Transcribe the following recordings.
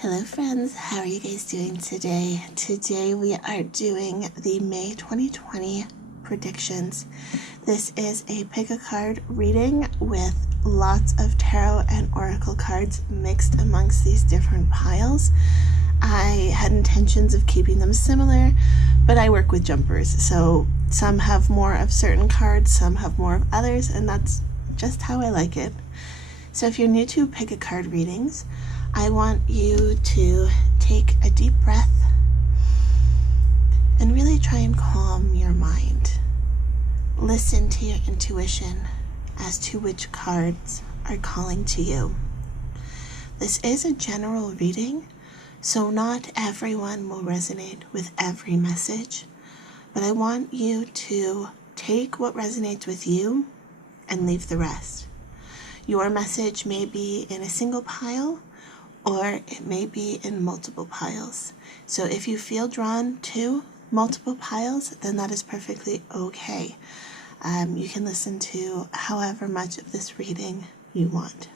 Hello friends, how are you guys doing today? Today we are doing the May 2020 predictions. This is a pick a card reading with lots of tarot and oracle cards mixed amongst these different piles. I had intentions of keeping them similar, but I work with jumpers, so some have more of certain cards, some have more of others, and that's just how I like it. So if you're new to pick a card readings, I want you to take a deep breath and really try and calm your mind. Listen to your intuition as to which cards are calling to you. This is a general reading, so not everyone will resonate with every message, but I want you to take what resonates with you and leave the rest. Your message may be in a single pile, or it may be in multiple piles. So if you feel drawn to multiple piles, then that is perfectly okay. You can listen to however much of this reading you want.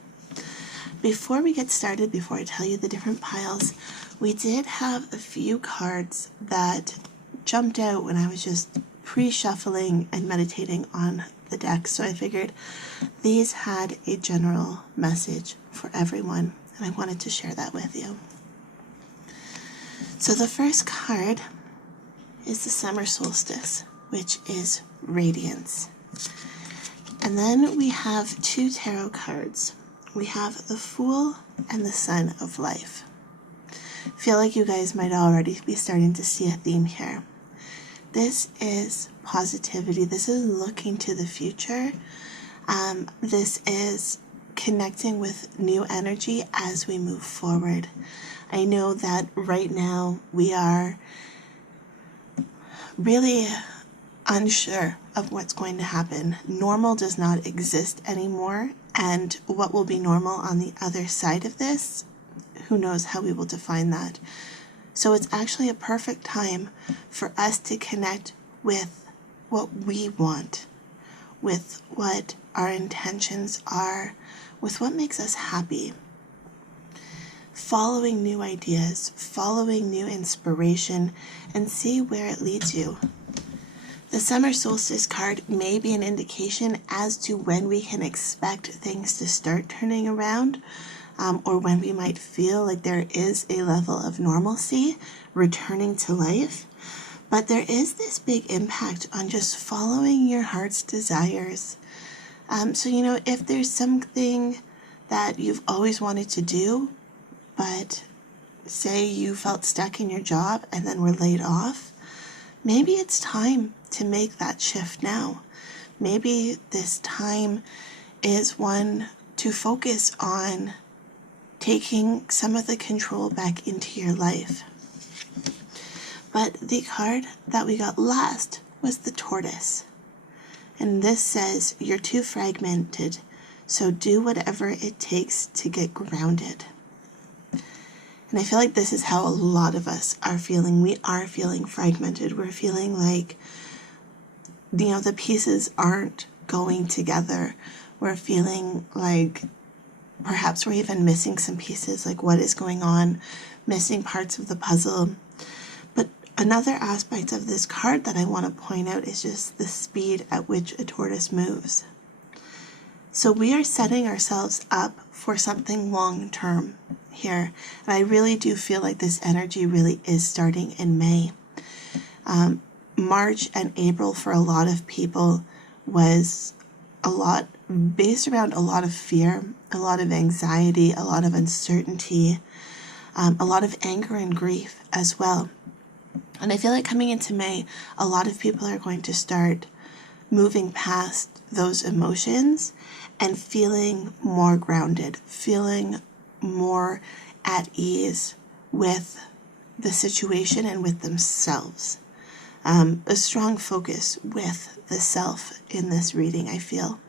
Before we get started, before I tell you the different piles, we did have a few cards that jumped out when I was just pre-shuffling and meditating on the deck. So I figured these had a general message for everyone, and I wanted to share that with you. So the first card is the summer solstice, which is radiance. And then we have two tarot cards. We have the Fool and the Sun of Life. I feel like you guys might already be starting to see a theme here. This is positivity. This is looking to the future. This is connecting with new energy as we move forward. I know that right now we are really unsure of what's going to happen. Normal does not exist anymore, and what will be normal on the other side of this, who knows how we will define that. So it's actually a perfect time for us to connect with what we want, with what our intentions are, with what makes us happy. Following new ideas, following new inspiration, and see where it leads you. The summer solstice card may be an indication as to when we can expect things to start turning around, or when we might feel like there is a level of normalcy returning to life. But there is this big impact on just following your heart's desires. So, if there's something that you've always wanted to do, but say you felt stuck in your job and then were laid off, maybe it's time to make that shift now. Maybe this time is one to focus on taking some of the control back into your life. But the card that we got last was the tortoise. And this says, you're too fragmented, so do whatever it takes to get grounded. And I feel like this is how a lot of us are feeling. We are feeling fragmented. We're feeling like, the pieces aren't going together. We're feeling like perhaps we're even missing some pieces, like what is going on, missing parts of the puzzle. But another aspect of this card that I want to point out is just the speed at which a tortoise moves. So we are setting ourselves up for something long-term here. And I really do feel like this energy really is starting in May. March and April for a lot of people was a lot based around a lot of fear, a lot of anxiety, a lot of uncertainty, a lot of anger and grief as well. And I feel like coming into May, a lot of people are going to start moving past those emotions and feeling more grounded, feeling more at ease with the situation and with themselves. A strong focus with the self in this reading, I feel.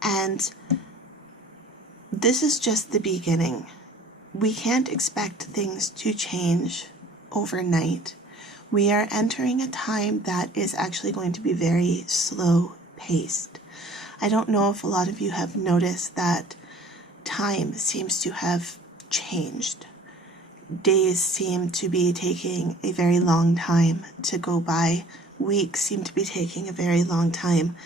And this is just the beginning. We can't expect things to change overnight. We are entering a time that is actually going to be very slow paced. I don't know if a lot of you have noticed that time seems to have changed. days seem to be taking a very long time to go by. Weeks seem to be taking a very long time.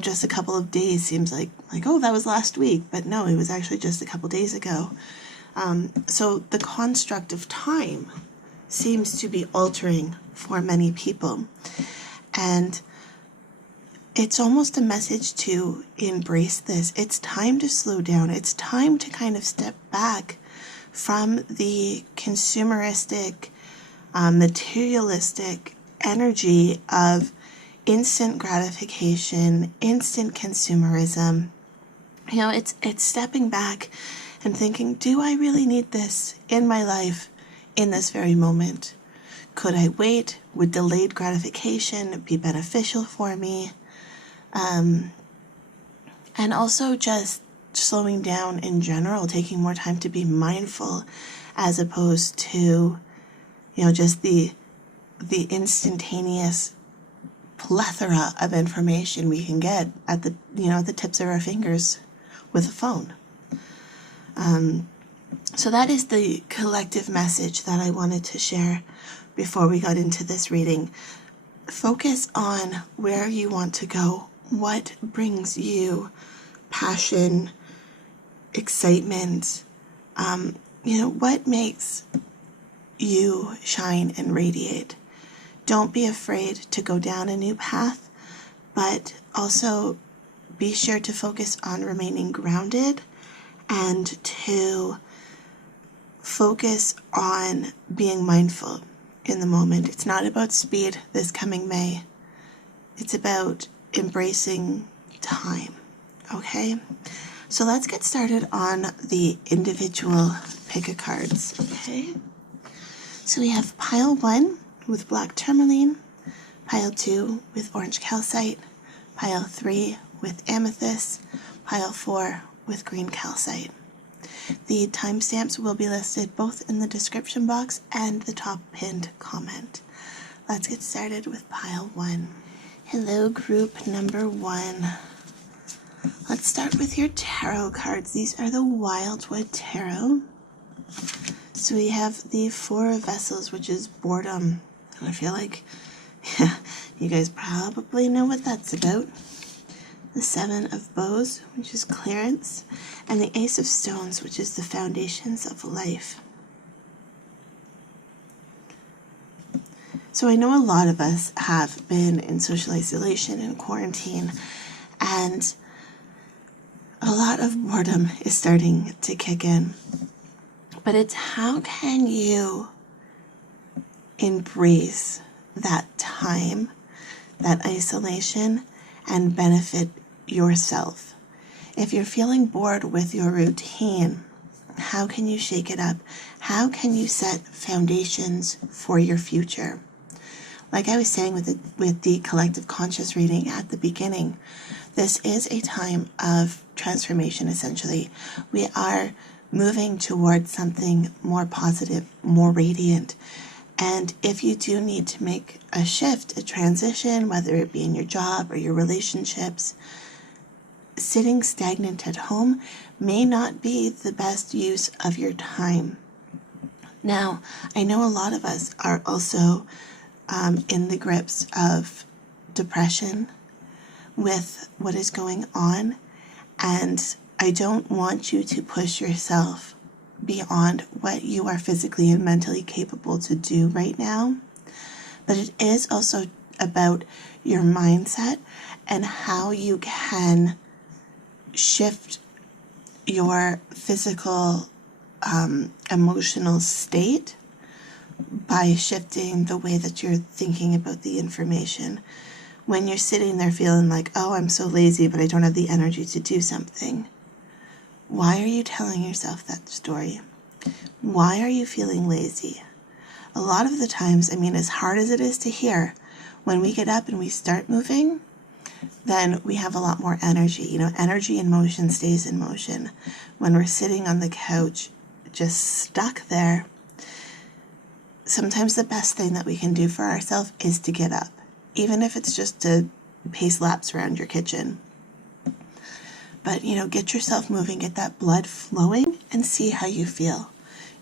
Just a couple of days seems like, oh, that was last week. But no, it was actually just a couple days ago. So the construct of time seems to be altering for many people. And it's almost a message to embrace this. It's time to slow down. It's time to kind of step back from the consumeristic, materialistic energy of instant gratification, instant consumerism. It's stepping back and thinking, do I really need this in my life in this very moment? Could I wait? Would delayed gratification be beneficial for me? And also just slowing down in general, taking more time to be mindful as opposed to, just the instantaneous plethora of information we can get at the tips of our fingers with a phone. So that is the collective message that I wanted to share before we got into this reading. Focus on where you want to go. What brings you passion, excitement? What makes you shine and radiate? Don't be afraid to go down a new path, but also be sure to focus on remaining grounded and to focus on being mindful in the moment. It's not about speed this coming May. It's about embracing time. Okay? So let's get started on the individual pick-a-cards. Okay? So we have pile 1 with black tourmaline, pile 2 with orange calcite, pile 3 with amethyst, pile 4 with green calcite. The timestamps will be listed both in the description box and the top pinned comment. Let's get started with pile 1. Hello, group number 1. Let's start with your tarot cards. These are the Wildwood Tarot. So we have the 4 of Vessels, which is boredom. I feel like you guys probably know what that's about. The 7 of Bows, which is clearance, and the Ace of Stones, which is the foundations of life. So I know a lot of us have been in social isolation and quarantine, and a lot of boredom is starting to kick in. But it's how can you embrace that time, that isolation, and benefit yourself? If you're feeling bored with your routine, how can you shake it up? How can you set foundations for your future? Like I was saying with the collective conscious reading at the beginning, this is a time of transformation, essentially. We are moving towards something more positive, more radiant. And if you do need to make a shift, a transition, whether it be in your job or your relationships, sitting stagnant at home may not be the best use of your time. Now, I know a lot of us are also in the grips of depression with what is going on, and I don't want you to push yourself beyond what you are physically and mentally capable to do right now. But it is also about your mindset and how you can shift your physical, emotional state by shifting the way that you're thinking about the information. When you're sitting there feeling like, oh, I'm so lazy, but I don't have the energy to do something. Why are you telling yourself that story? Why are you feeling lazy? A lot of the times, as hard as it is to hear, when we get up and we start moving, then we have a lot more energy. Energy in motion stays in motion. When we're sitting on the couch, just stuck there, sometimes the best thing that we can do for ourselves is to get up, even if it's just to pace laps around your kitchen. But, get yourself moving, get that blood flowing, and see how you feel.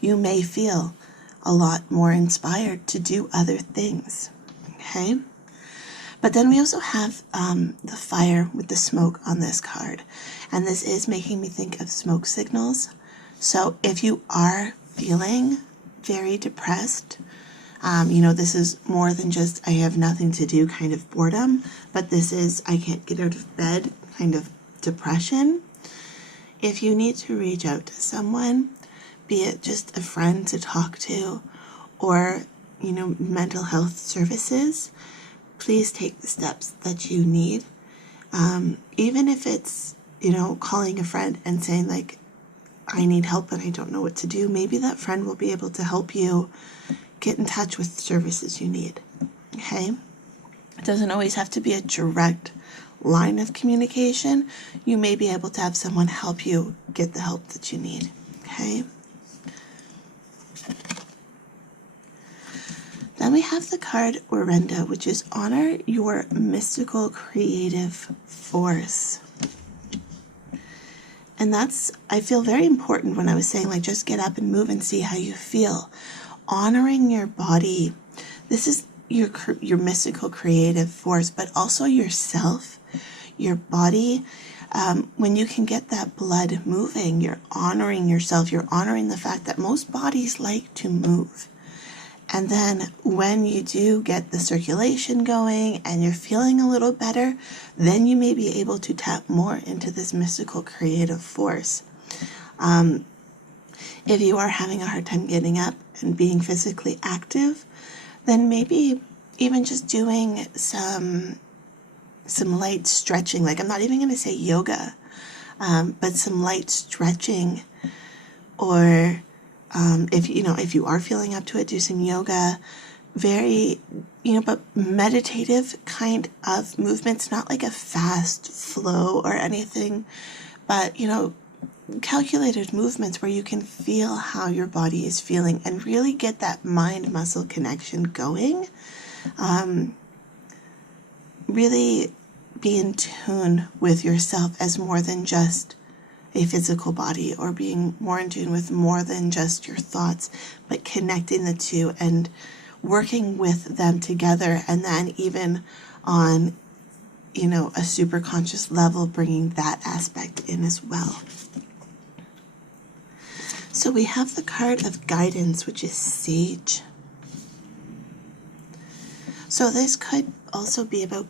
you may feel a lot more inspired to do other things. Okay? But then we also have the fire with the smoke on this card. And this is making me think of smoke signals. So if you are feeling very depressed, this is more than just I have nothing to do kind of boredom, but this is I can't get out of bed kind of depression. If you need to reach out to someone, be it just a friend to talk to or, mental health services, please take the steps that you need. Even if it's, calling a friend and saying like, I need help and I don't know what to do, maybe that friend will be able to help you get in touch with services you need. Okay? It doesn't always have to be a direct line of communication. You may be able to have someone help you get the help that you need. Okay? Then we have the card Orenda, which is honor your mystical creative force. And that's, I feel, very important when I was saying, like, just get up and move and see how you feel. Honoring your body. This is your mystical creative force, but also yourself, your body. When you can get that blood moving, you're honoring yourself. You're honoring the fact that most bodies like to move. And then when you do get the circulation going and you're feeling a little better, then you may be able to tap more into this mystical creative force. If you are having a hard time getting up and being physically active, then maybe even just doing some light stretching. Like, I'm not even going to say yoga, but some light stretching, or if you are feeling up to it, do some yoga. Very, but meditative kind of movements, not like a fast flow or anything, but, calculated movements where you can feel how your body is feeling and really get that mind-muscle connection going. Really be in tune with yourself as more than just a physical body, or being more in tune with more than just your thoughts, but connecting the two and working with them together, and then even on, a super conscious level, bringing that aspect in as well. So we have the card of guidance, which is Sage. So this could also be about,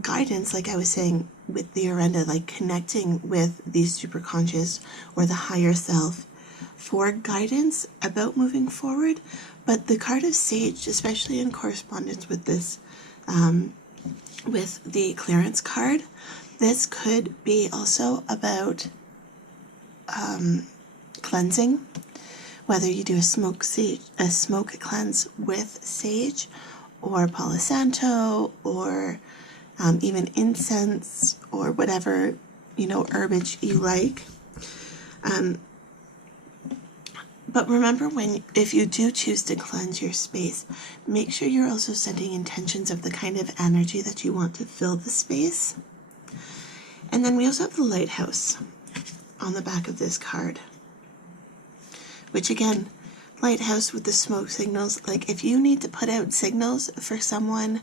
guidance, like I was saying with the Orenda, like connecting with the superconscious or the higher self for guidance about moving forward. But the card of Sage, especially in correspondence with this, with the clearance card, this could be also about cleansing, whether you do a smoke cleanse with sage or Palo Santo, or even incense, or whatever herbage you like. But remember, if you do choose to cleanse your space, make sure you're also setting intentions of the kind of energy that you want to fill the space. And then we also have the lighthouse on the back of this card, which again, lighthouse with the smoke signals. Like, if you need to put out signals for someone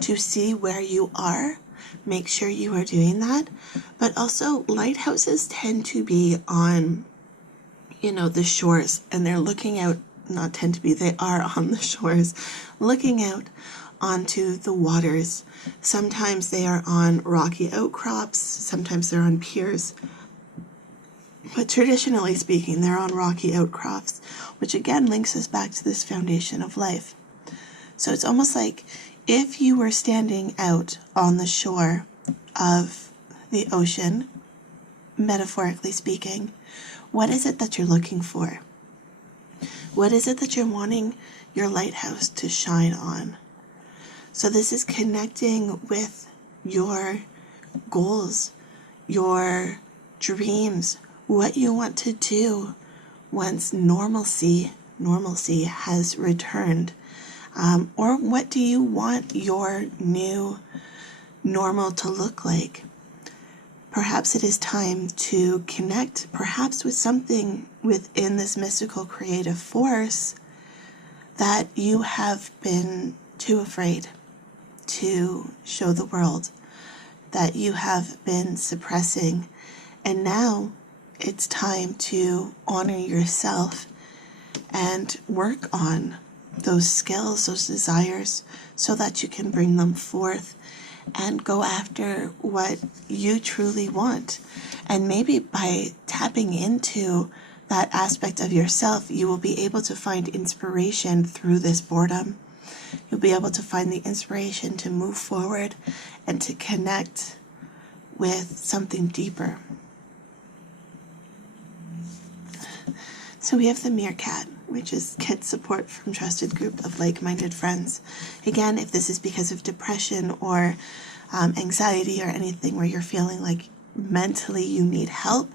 to see where you are, make sure you are doing that. But also, lighthouses tend to be on, the shores, and they're looking out, they are on the shores, looking out onto the waters. Sometimes they are on rocky outcrops, sometimes they're on piers. But traditionally speaking, they're on rocky outcrops, which again links us back to this foundation of life. So it's almost like if you were standing out on the shore of the ocean, metaphorically speaking, what is it that you're looking for? What is it that you're wanting your lighthouse to shine on? So this is connecting with your goals, your dreams, what you want to do once normalcy has returned, or what do you want your new normal to look like? Perhaps it is time to connect, perhaps with something within this mystical creative force that you have been too afraid to show the world, that you have been suppressing. And now it's time to honor yourself and work on those skills, those desires, so that you can bring them forth and go after what you truly want. And maybe by tapping into that aspect of yourself, you will be able to find inspiration through this boredom. You'll be able to find the inspiration to move forward and to connect with something deeper. So we have the meerkat, which is get support from trusted group of like-minded friends. Again, if this is because of depression or anxiety or anything where you're feeling like mentally you need help,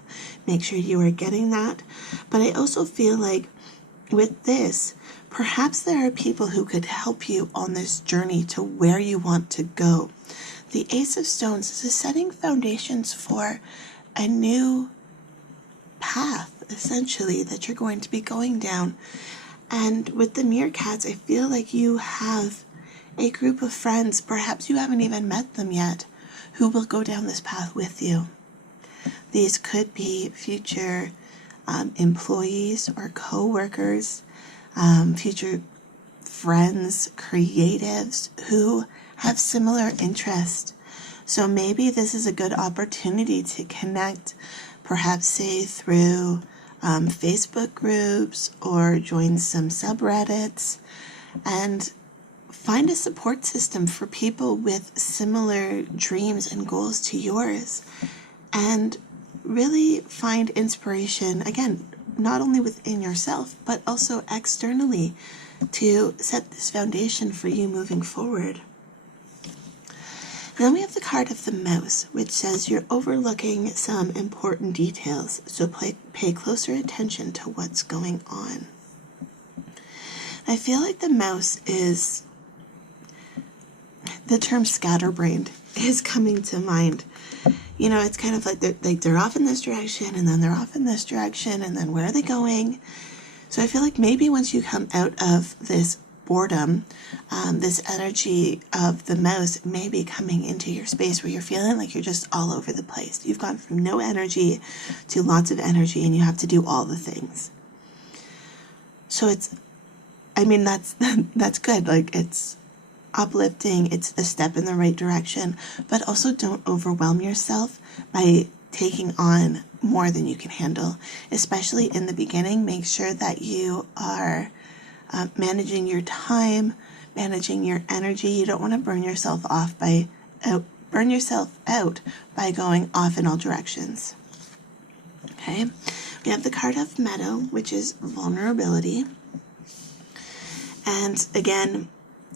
make sure you are getting that. But I also feel like with this, perhaps there are people who could help you on this journey to where you want to go. The Ace of Stones is setting foundations for a new path, essentially, that you're going to be going down. And with the meerkats, I feel like you have a group of friends, perhaps you haven't even met them yet, who will go down this path with you. These could be future employees or co-workers, future friends, creatives who have similar interests. So maybe this is a good opportunity to connect, perhaps say through Facebook groups or join some subreddits, and find a support system for people with similar dreams and goals to yours, and really find inspiration, again, not only within yourself, but also externally to set this foundation for you moving forward. Then we have the card of the mouse, which says you're overlooking some important details, so pay closer attention to what's going on. I feel like the mouse is, the term scatterbrained is coming to mind. You know, it's kind of like they're off in this direction, and then they're off in this direction, and then where are they going? So I feel like maybe once you come out of this boredom, this energy of the mouse may be coming into your space where you're feeling like you're just all over the place. You've gone from no energy to lots of energy, and you have to do all the things. So it's, I mean, that's good. Like, it's uplifting, it's a step in the right direction, but also don't overwhelm yourself by taking on more than you can handle. Especially in the beginning, make sure that you are managing your time, managing your energy. You don't want to burn yourself out by going off in all directions. Okay, we have the card of Meadow, which is vulnerability. And again,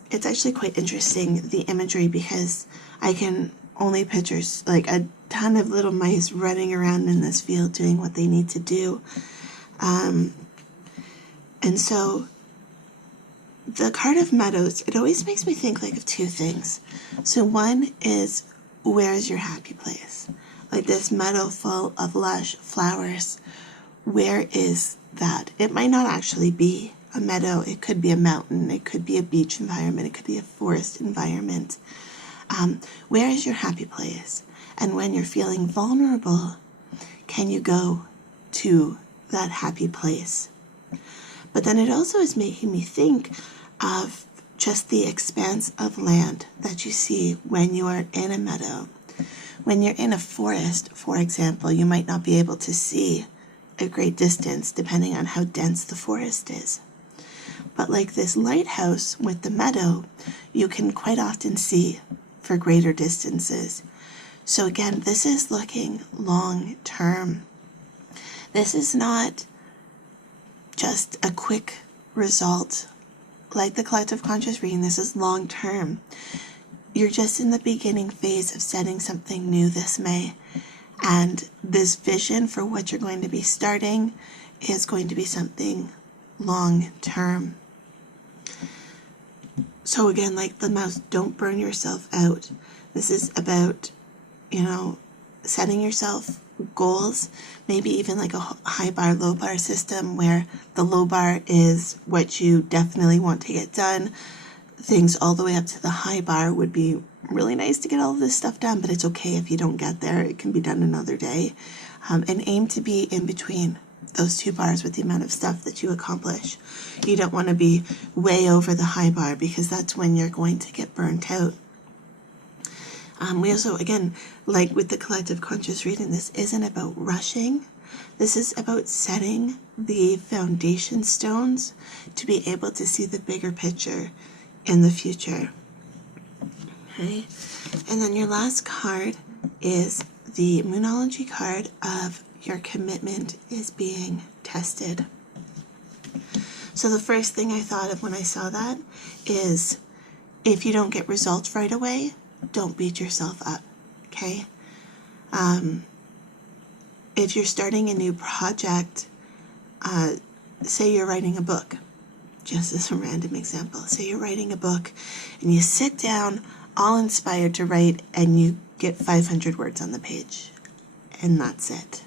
it's actually quite interesting, the imagery, because I can only picture like a ton of little mice running around in this field doing what they need to do. And so the card of meadows, it always makes me think like of two things. So one is, where is your happy place? Like this meadow full of lush flowers, where is that? It might not actually be a meadow. It could be a mountain. It could be a beach environment. It could be a forest environment. Where is your happy place? And when you're feeling vulnerable, can you go to that happy place? But then it also is making me think of just the expanse of land that you see when you are in a meadow. When you're in a forest, for example, you might not be able to see a great distance depending on how dense the forest is. But like this lighthouse with the meadow, you can quite often see for greater distances. So again, this is looking long term. This is not just a quick result. Like the collective conscious reading, this is long term. You're just in the beginning phase of setting something new this May. And this vision for what you're going to be starting is going to be something long term. So again, like the mouse, don't burn yourself out. This is about, setting yourself goals, maybe even like a high bar, low bar system where the low bar is what you definitely want to get done. Things all the way up to the high bar would be really nice to get all of this stuff done, but it's okay if you don't get there. It can be done another day. And aim to be in between those two bars with the amount of stuff that you accomplish. You don't want to be way over the high bar because that's when you're going to get burnt out. We also, again, like with the collective conscious reading, this isn't about rushing. This is about setting the foundation stones to be able to see the bigger picture in the future. Okay, and then your last card is the Moonology card of your commitment is being tested. So the first thing I thought of when I saw that is if you don't get results right away, don't beat yourself up, okay? If you're starting a new project, say you're writing a book, just as a random example. Say you're writing a book and you sit down all inspired to write and you get 500 words on the page and that's it.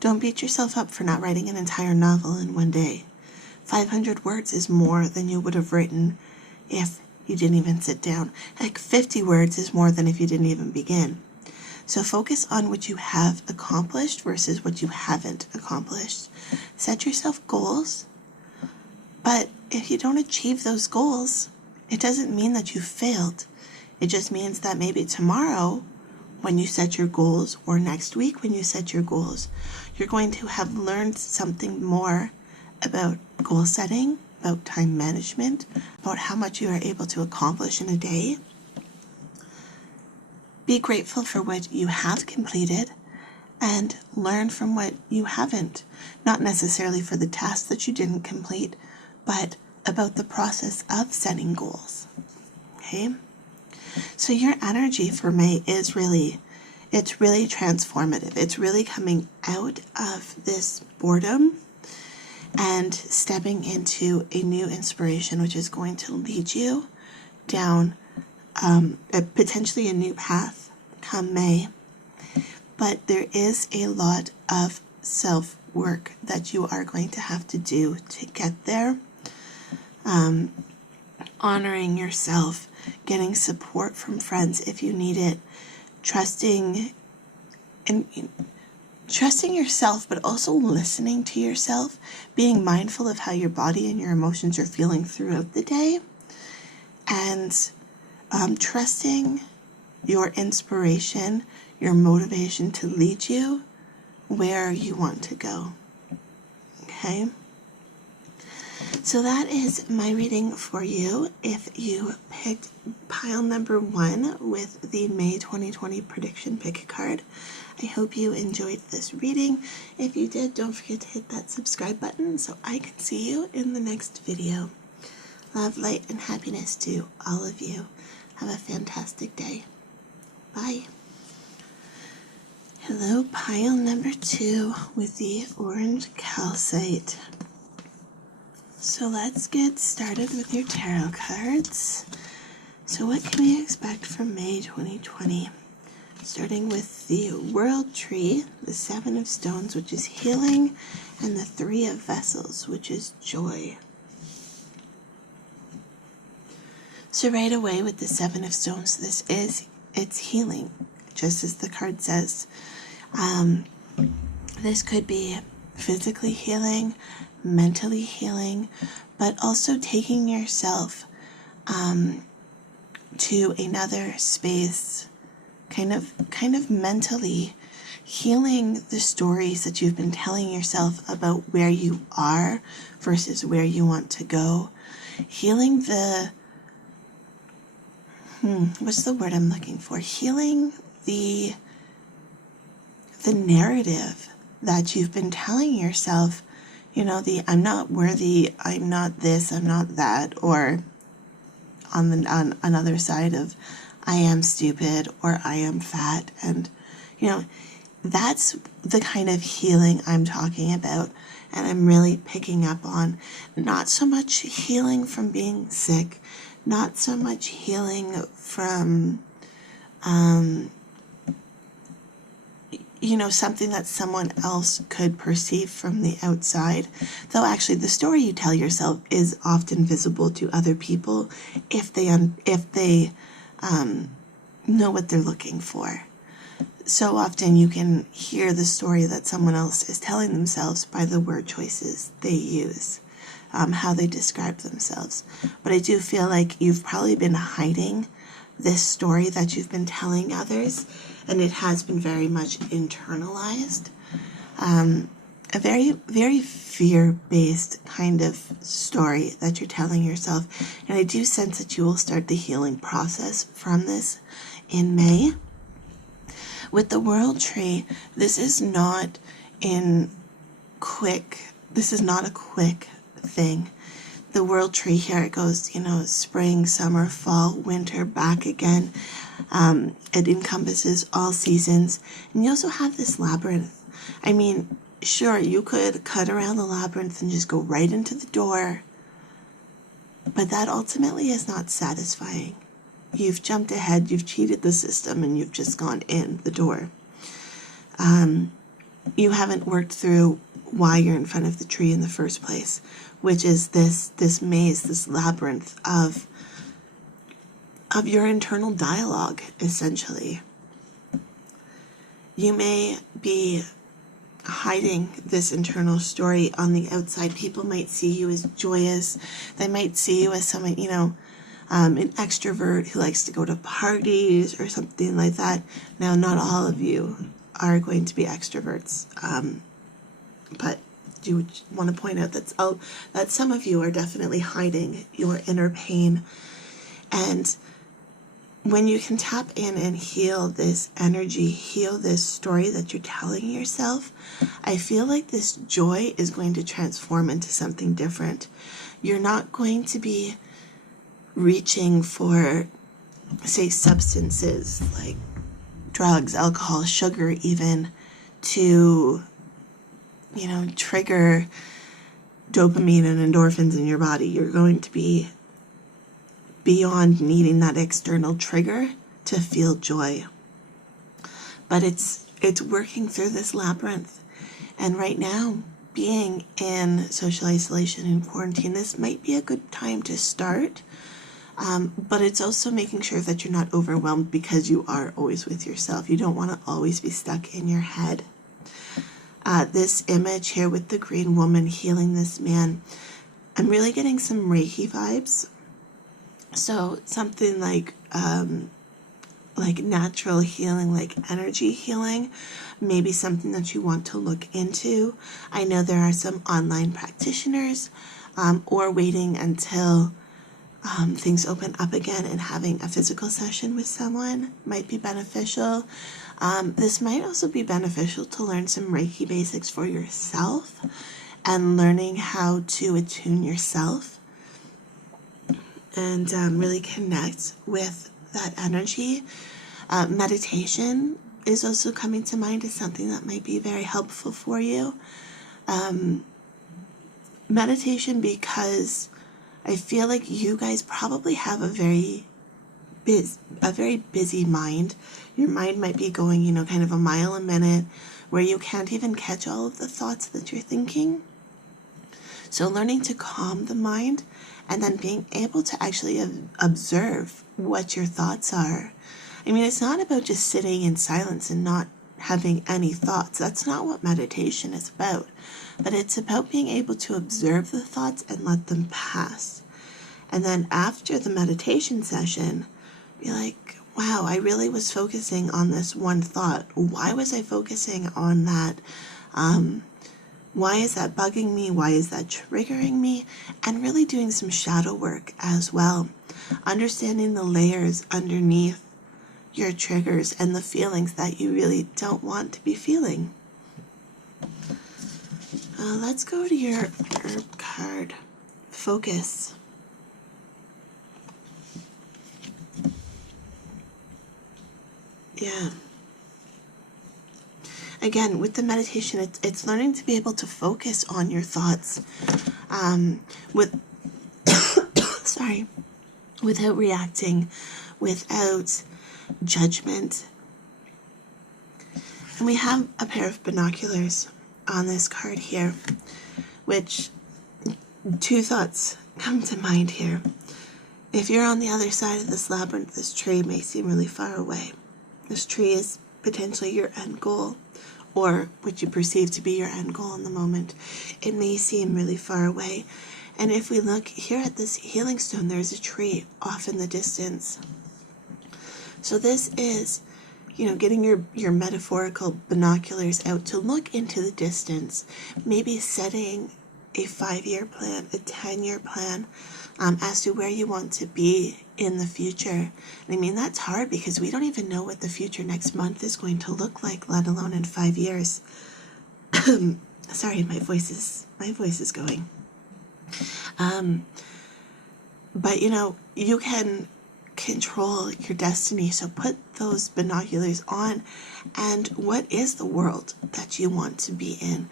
Don't beat yourself up for not writing an entire novel in one day. 500 words is more than you would have written if you didn't even sit down. Like 50 words is more than if you didn't even begin. So focus on what you have accomplished versus what you haven't accomplished. Set yourself goals, but if you don't achieve those goals, it doesn't mean that you failed. It just means that maybe tomorrow when you set your goals, or next week when you set your goals, you're going to have learned something more about goal setting, about time management, about how much you are able to accomplish in a day. Be grateful for what you have completed and learn from what you haven't. Not necessarily for the tasks that you didn't complete, but about the process of setting goals. Okay? So your energy for May is really transformative. It's really coming out of this boredom and stepping into a new inspiration, which is going to lead you down potentially a new path come May. But there is a lot of self-work that you are going to have to do to get there. Honoring yourself, getting support from friends if you need it, trusting yourself, but also listening to yourself, being mindful of how your body and your emotions are feeling throughout the day, and trusting your inspiration, your motivation to lead you where you want to go. Okay? So that is my reading for you. If you picked pile number 1 with the May 2020 prediction pick card, I hope you enjoyed this reading. If you did, don't forget to hit that subscribe button so I can see you in the next video. Love, light, and happiness to all of you. Have a fantastic day. Bye. Hello, pile number 2 with the orange calcite. So let's get started with your tarot cards. So what can we expect from May 2020? Starting with the World Tree, the 7 of Stones, which is healing, and the 3 of Vessels, which is joy. So right away with the 7 of Stones, it's healing, just as the card says. This could be physically healing, mentally healing, but also taking yourself to another space, kind of mentally healing the stories that you've been telling yourself about where you are versus where you want to go. Healing the what's the word I'm looking for? Healing the narrative that you've been telling yourself, the I'm not worthy, I'm not this, I'm not that, or on another side of I am stupid or I am fat. And that's the kind of healing I'm talking about, and I'm really picking up on. Not so much healing from being sick, not so much healing from something that someone else could perceive from the outside. Though actually the story you tell yourself is often visible to other people if they know what they're looking for. So often you can hear the story that someone else is telling themselves by the word choices they use, how they describe themselves. But I do feel like you've probably been hiding this story that you've been telling others, and it has been very much internalized. A very, very fear-based kind of story that you're telling yourself. And I do sense that you will start the healing process from this in May. With the World Tree, this is not a quick thing. The World Tree, here it goes, spring, summer, fall, winter, back again. It encompasses all seasons. And you also have this labyrinth. I mean, sure, you could cut around the labyrinth and just go right into the door, but that ultimately is not satisfying. You've jumped ahead, you've cheated the system, and you've just gone in the door. You haven't worked through why you're in front of the tree in the first place, which is this maze, this labyrinth of your internal dialogue, essentially. You may be hiding this internal story on the outside. People might see you as joyous. They might see you as someone, an extrovert who likes to go to parties or something like that. Now, not all of you are going to be extroverts, but I do want to point out that some of you are definitely hiding your inner pain. And when you can tap in and heal this energy, heal this story that you're telling yourself, I feel like this joy is going to transform into something different. You're not going to be reaching for, say, substances like drugs, alcohol, sugar even, to, trigger dopamine and endorphins in your body. You're going to be beyond needing that external trigger to feel joy. But it's working through this labyrinth. And right now, being in social isolation and quarantine, this might be a good time to start. But it's also making sure that you're not overwhelmed, because you are always with yourself. You don't want to always be stuck in your head. This image here with the green woman healing this man, I'm really getting some Reiki vibes. So something like natural healing, like energy healing, maybe something that you want to look into. I know there are some online practitioners, or waiting until things open up again and having a physical session with someone might be beneficial. This might also be beneficial to learn some Reiki basics for yourself and learning how to attune yourself and really connect with that energy. Meditation is also coming to mind as something that might be very helpful for you. Meditation, because I feel like you guys probably have a very busy mind. Your mind might be going, kind of a mile a minute, where you can't even catch all of the thoughts that you're thinking. So learning to calm the mind, and then being able to actually observe what your thoughts are. I mean, it's not about just sitting in silence and not having any thoughts. That's not what meditation is about. But it's about being able to observe the thoughts and let them pass. And then after the meditation session, be like, wow, I really was focusing on this one thought. Why was I focusing on that? Why is that bugging me? Why is that triggering me? And really doing some shadow work as well. Understanding the layers underneath your triggers and the feelings that you really don't want to be feeling. Let's go to your herb card. Focus. Yeah. Again, with the meditation, it's learning to be able to focus on your thoughts, without reacting, without judgment. And we have a pair of binoculars on this card here, which two thoughts come to mind here. If you're on the other side of this labyrinth, this tree may seem really far away. This tree is potentially your end goal, or what you perceive to be your end goal in the moment. It may seem really far away. And if we look here at this healing stone, there's a tree off in the distance. So this is, getting your metaphorical binoculars out to look into the distance, maybe setting a 5-year plan, a 10-year plan, as to where you want to be in the future. And I mean, that's hard because we don't even know what the future next month is going to look like, let alone in 5 years. Sorry, my voice is going. But you can control your destiny. So put those binoculars on, and what is the world that you want to be in?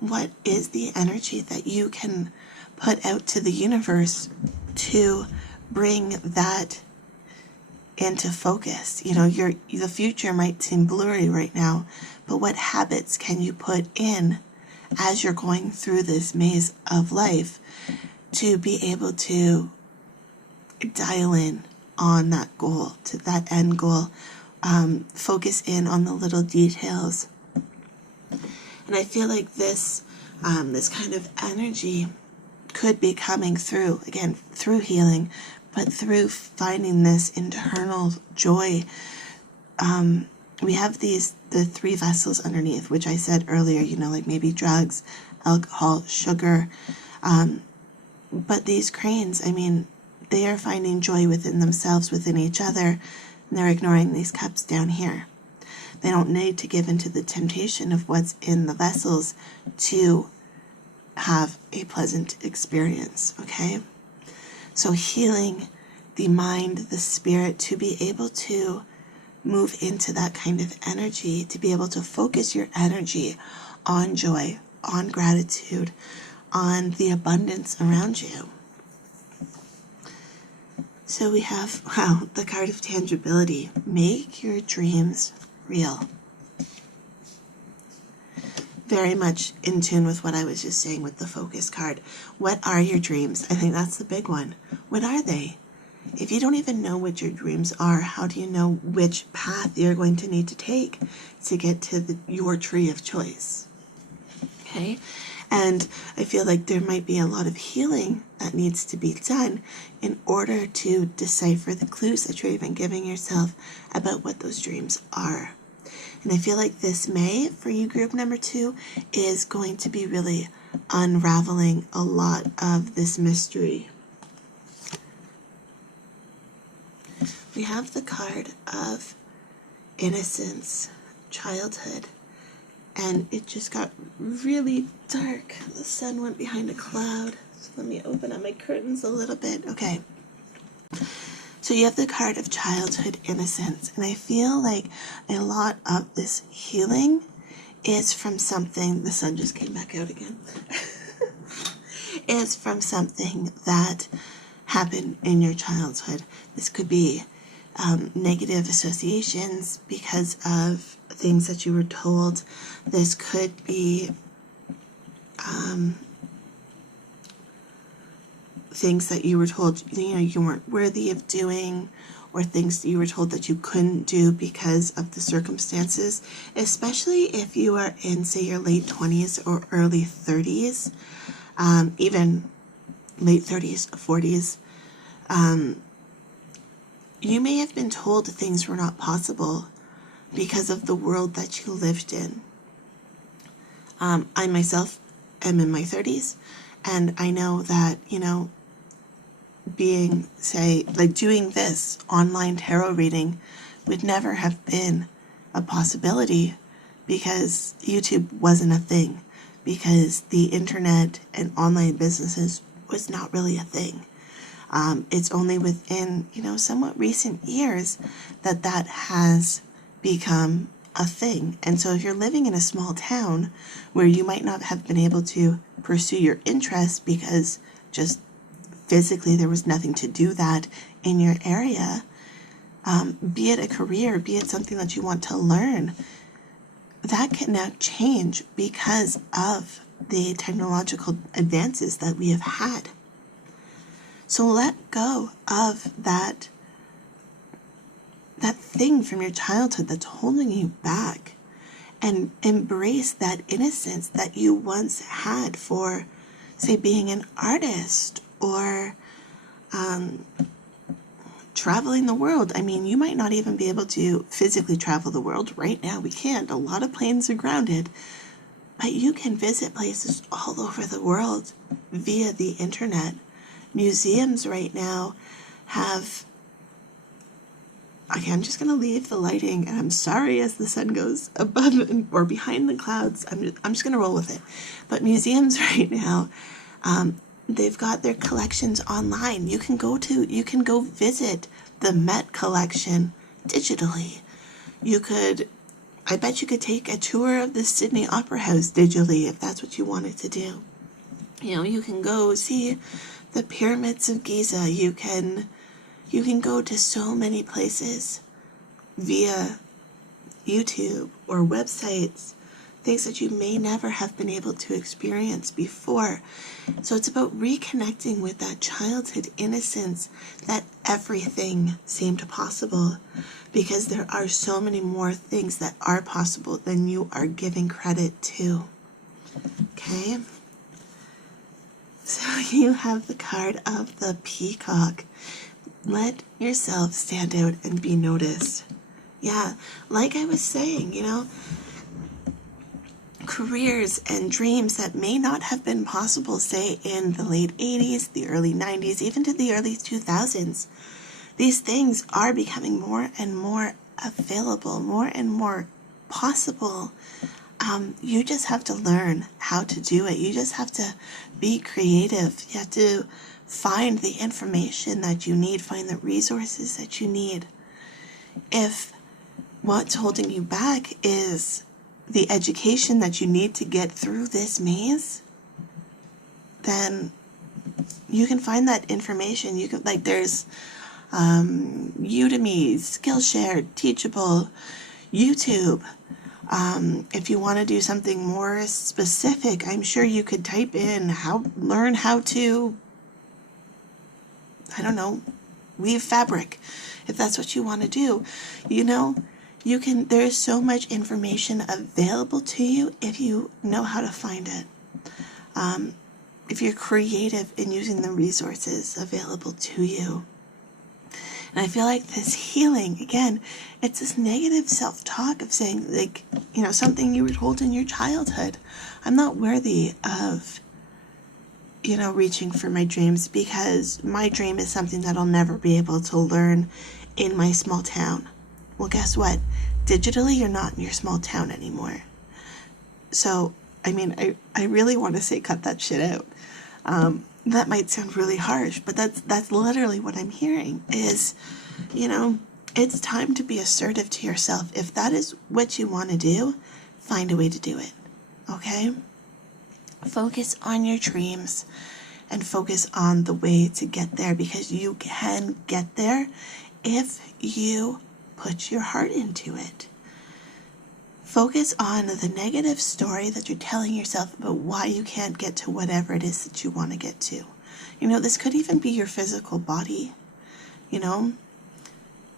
What is the energy that you can put out to the universe to bring that into focus? The future might seem blurry right now, but what habits can you put in as you're going through this maze of life to be able to dial in on that goal, to that end goal, focus in on the little details. And I feel like this kind of energy could be coming through, again, through healing, but through finding this internal joy. We have the 3 vessels underneath, which I said earlier, like maybe drugs, alcohol, sugar. But these cranes, I mean, they are finding joy within themselves, within each other, and they're ignoring these cups down here. They don't need to give into the temptation of what's in the vessels to have a pleasant experience, okay? So healing the mind, the spirit, to be able to move into that kind of energy, to be able to focus your energy on joy, on gratitude, on the abundance around you. So we have, the card of tangibility. Make your dreams real. Very much in tune with what I was just saying with the focus card. What are your dreams? I think that's the big one. What are they? If you don't even know what your dreams are, how do you know which path you're going to need to take to get to your tree of choice? Okay? And I feel like there might be a lot of healing that needs to be done in order to decipher the clues that you're even giving yourself about what those dreams are. And I feel like this May, for you group number 2, is going to be really unraveling a lot of this mystery. We have the card of innocence, childhood. And it just got really dark. The sun went behind a cloud. So let me open up my curtains a little bit. Okay. So you have the card of childhood innocence. And I feel like a lot of this healing is from something, the sun just came back out again, is from something that happened in your childhood. This could be negative associations because of things that you were told. This could be things that you were told you weren't worthy of doing, or things that you were told that you couldn't do because of the circumstances, especially if you are in, say, your late 20s or early 30s, even late 30s, 40s. You may have been told things were not possible because of the world that you lived in. I myself am in my 30s, and I know that, being, say, like doing this online tarot reading would never have been a possibility because YouTube wasn't a thing, because the internet and online businesses was not really a thing. It's only within, somewhat recent years that has become a thing. And so if you're living in a small town where you might not have been able to pursue your interests because just physically there was nothing to do that in your area, be it a career, be it something that you want to learn, that can now change because of the technological advances that we have had. So let go of that thing from your childhood that's holding you back, and embrace that innocence that you once had for, say, being an artist or traveling the world. I mean, you might not even be able to physically travel the world. Right now we can't. A lot of planes are grounded. But you can visit places all over the world via the internet. Museums right now have... Okay, I'm just going to leave the lighting, and I'm sorry as the sun goes above or behind the clouds. I'm just going to roll with it. But museums right now, they've got their collections online. You can go visit the Met collection digitally. I bet you could take a tour of the Sydney Opera House digitally if that's what you wanted to do. You know, you can go see the pyramids of Giza. You can go to so many places via YouTube or websites, things that you may never have been able to experience before. So it's about reconnecting with that childhood innocence that everything seemed possible, because there are so many more things that are possible than you are giving credit to. Okay? So you have the card of the Peacock. Let yourself stand out and be noticed. Yeah, like I was saying, you know, careers and dreams that may not have been possible, say, in the late 80s, the early 90s, even to the early 2000s. These things are becoming more and more available, more and more possible. You just have to learn how to do it. You just have to be creative. You have to find the information that you need, find the resources that you need. If what's holding you back is the education that you need to get through this maze, then you can find that information. You can, like, there's Udemy, Skillshare, Teachable, YouTube. If you want to do something more specific, I'm sure you could type in learn how to, I don't know, weave fabric, if that's what you want to do. You know, there's so much information available to you if you know how to find it. If you're creative in using the resources available to you. And I feel like this healing, again, it's this negative self-talk of saying, like, you know, something you were told in your childhood. I'm not worthy of, you know, reaching for my dreams, because my dream is something that I'll never be able to learn in my small town. Well, guess what? Digitally, you're not in your small town anymore. So, I mean, I really want to say cut that shit out. That might sound really harsh, but that's literally what I'm hearing is, you know, it's time to be assertive to yourself. If that is what you want to do, find a way to do it. Okay? Focus on your dreams and focus on the way to get there, because you can get there if you put your heart into it. Focus on the negative story that you're telling yourself about why you can't get to whatever it is that you want to get to. You know, this could even be your physical body. You know,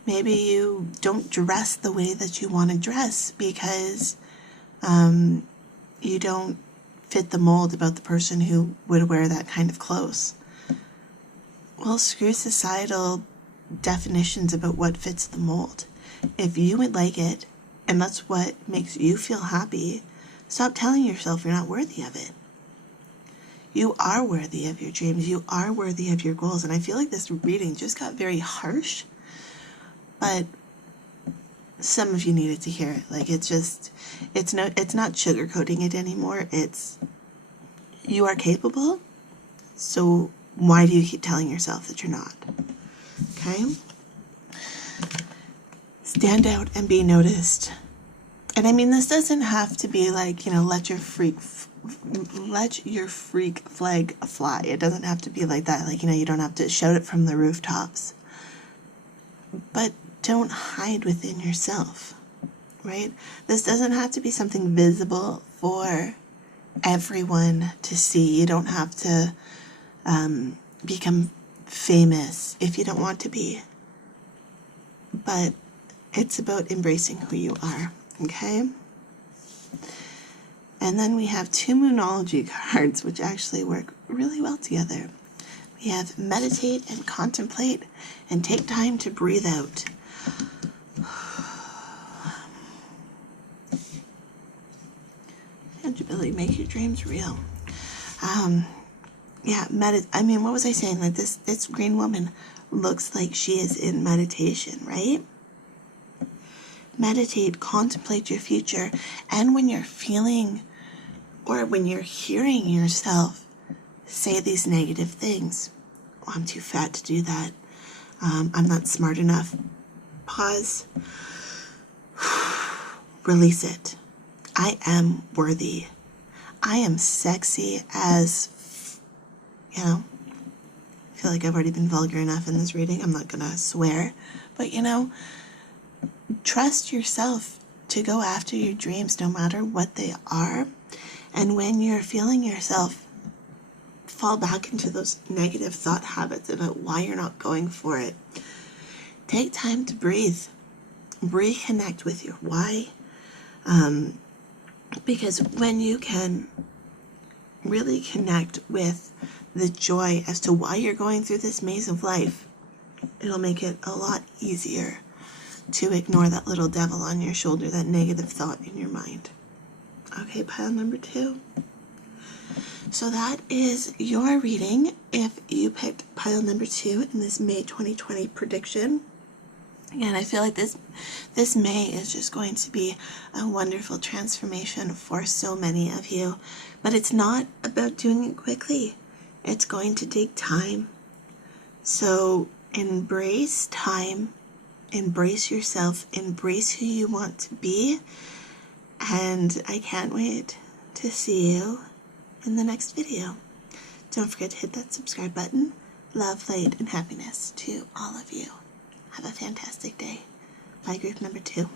maybe you don't dress the way that you want to dress because you don't fit the mold about the person who would wear that kind of clothes. Well, screw societal definitions about what fits the mold. If you would like it, and that's what makes you feel happy, stop telling yourself you're not worthy of it. You are worthy of your dreams. You are worthy of your goals. And I feel like this reading just got very harsh, but some of you needed to hear it. Like, it's not sugarcoating it anymore. It's, you are capable, so why do you keep telling yourself that you're not? Okay? Stand out and be noticed. And I mean, this doesn't have to be like, you know, let your freak flag fly. It doesn't have to be like that. Like, you know, you don't have to shout it from the rooftops. But don't hide within yourself. right? This doesn't have to be something visible for everyone to see. You don't have to become famous if you don't want to be. But it's about embracing who you are, okay? And then we have two Moonology cards, which actually work really well together. We have meditate and contemplate and take time to breathe out. Tangibility, make your dreams real. Yeah, I mean, what was I saying? Like this green woman looks like she is in meditation, right? Meditate, contemplate your future, and when you're feeling or when you're hearing yourself say these negative things, oh, I'm too fat to do that. I'm not smart enough. Pause. Release it. I am worthy. I am sexy as, I feel like I've already been vulgar enough in this reading. I'm not going to swear. But, trust yourself to go after your dreams no matter what they are. And when you're feeling yourself fall back into those negative thought habits about why you're not going for it, take time to breathe. Reconnect with your why. Because when you can really connect with the joy as to why you're going through this maze of life, it'll make it a lot easier to ignore that little devil on your shoulder, that negative thought in your mind. Okay, pile number 2. So that is your reading if you picked pile number 2 in this May 2020 prediction. Again, I feel like this May is just going to be a wonderful transformation for so many of you. But it's not about doing it quickly. It's going to take time. So embrace time, embrace yourself, embrace who you want to be. And I can't wait to see you in the next video. Don't forget to hit that subscribe button. Love, light, and happiness to all of you. Have a fantastic day. Bye, group number 2.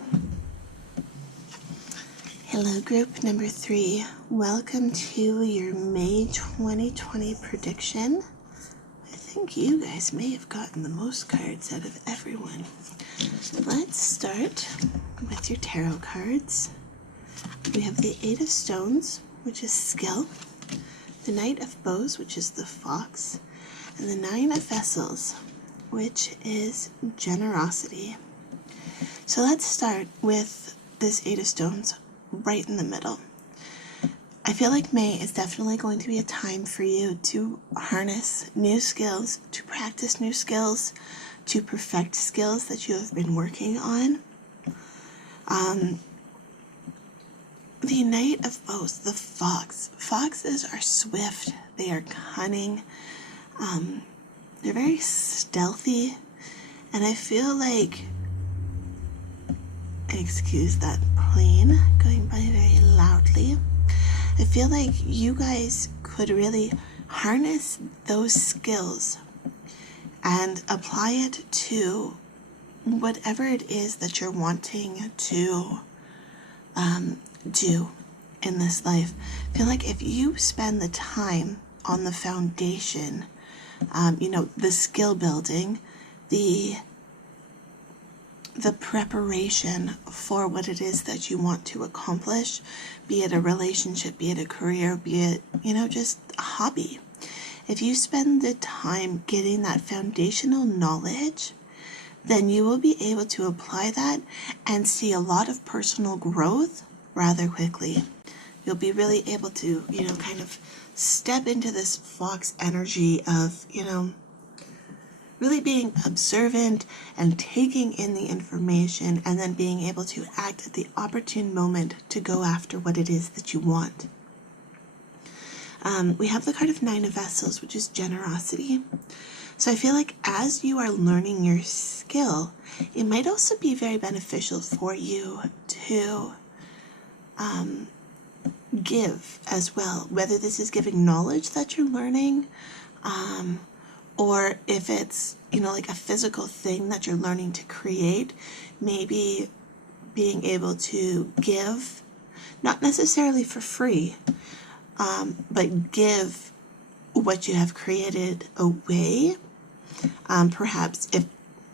Hello, group number 3. Welcome to your May 2020 prediction. I think you guys may have gotten the most cards out of everyone. Let's start with your tarot cards. We have the 8 of Stones, which is skill, the Knight of Bows, which is the fox, and the 9 of Vessels, which is generosity. So let's start with this 8 of Stones right in the middle. I feel like May is definitely going to be a time for you to harness new skills, to practice new skills, to perfect skills that you have been working on. The Knight of Bows, the fox. Foxes are swift. They are cunning. They're very stealthy. And I feel like, excuse that plane going by very loudly. I feel like you guys could really harness those skills and apply it to whatever it is that you're wanting to do in this life. I feel like if you spend the time on the foundation, the skill building, the preparation for what it is that you want to accomplish, be it a relationship, be it a career, be it, just a hobby. If you spend the time getting that foundational knowledge, then you will be able to apply that and see a lot of personal growth rather quickly. You'll be really able to, kind of step into this fox energy of, really being observant and taking in the information and then being able to act at the opportune moment to go after what it is that you want. We have the card of 9 of Vessels, which is generosity. So I feel like as you are learning your skill, it might also be very beneficial for you to give as well, whether this is giving knowledge that you're learning, or if it's, like a physical thing that you're learning to create. Maybe being able to give, not necessarily for free, but give what you have created away. Perhaps if,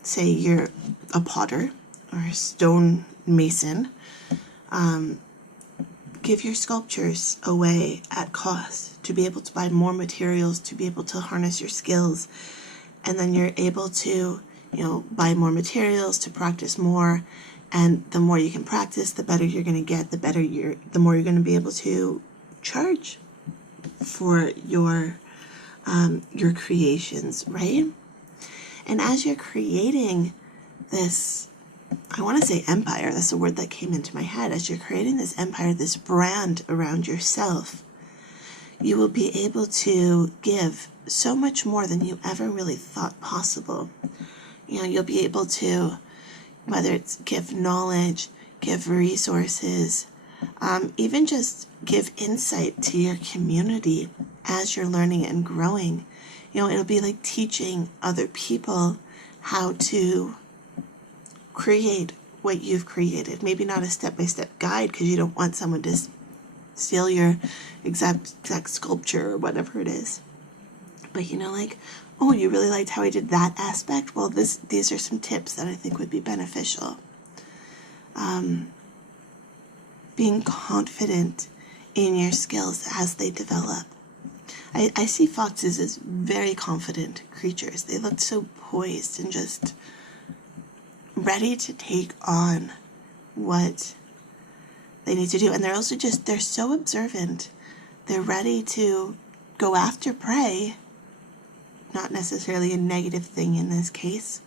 say, you're a potter or a stone mason, give your sculptures away at cost to be able to buy more materials, to be able to harness your skills, and then you're able to, buy more materials to practice more, and the more you can practice, the better you're going to get, the more you're going to be able to charge for your creations, right? And as you're creating this, I want to say empire, that's the word that came into my head. As you're creating this empire, this brand around yourself, you will be able to give so much more than you ever really thought possible. You'll be able to, whether it's give knowledge, give resources, even just give insight to your community as you're learning and growing. It'll be like teaching other people how to create what you've created. Maybe not a step-by-step guide, because you don't want someone to steal your exact sculpture or whatever it is. But oh, you really liked how I did that aspect? Well, these are some tips that I think would be beneficial. Being confident in your skills as they develop. I see foxes as very confident creatures. They look so poised and just ready to take on what they need to do. And they're also they're so observant. They're ready to go after prey, not necessarily a negative thing in this case,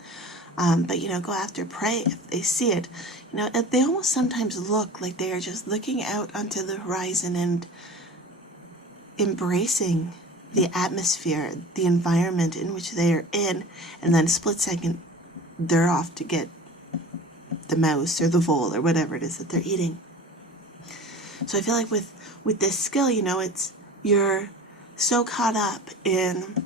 but go after prey if they see it. They almost sometimes look like they are just looking out onto the horizon and embracing the atmosphere, the environment in which they are in, and then a split second they're off to get the mouse or the vole or whatever it is that they're eating. So I feel like with this skill, you're so caught up in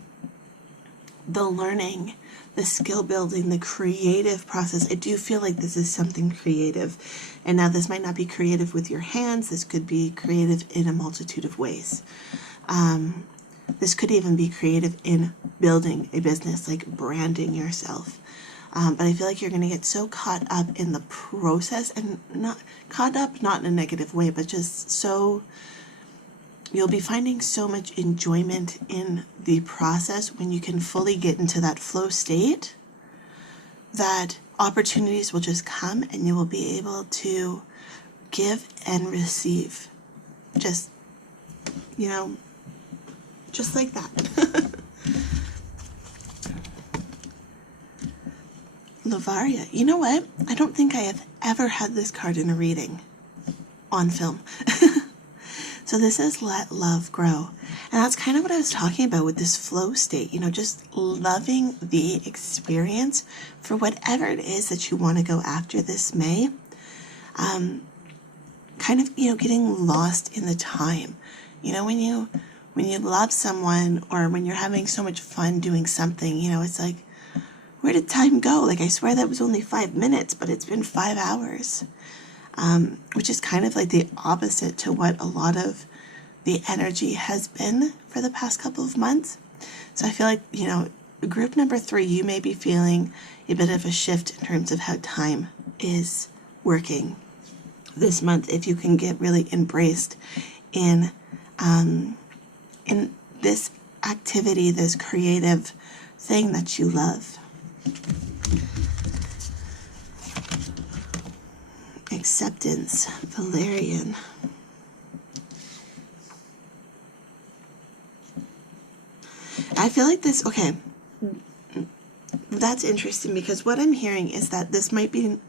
the learning, the skill building, the creative process. I do feel like this is something creative. And now this might not be creative with your hands. This could be creative in a multitude of ways. This could even be creative in building a business, like branding yourself. But I feel like you're going to get so caught up in the process, and not in a negative way, but just so you'll be finding so much enjoyment in the process when you can fully get into that flow state, that opportunities will just come and you will be able to give and receive. Just like that. Lavaria. You know what? I don't think I have ever had this card in a reading on film. So this is Let Love Grow. And that's kind of what I was talking about with this flow state, just loving the experience for whatever it is that you want to go after this May. Kind of, getting lost in the time. When you love someone, or when you're having so much fun doing something, it's like, where did time go? Like, I swear that was only 5 minutes, but it's been 5 hours. Which is kind of like the opposite to what a lot of the energy has been for the past couple of months. So I feel like, group number 3, you may be feeling a bit of a shift in terms of how time is working this month, if you can get really embraced in this activity, this creative thing that you love. Acceptance, Valerian. I feel like this, okay, that's interesting, because what I'm hearing is that this might be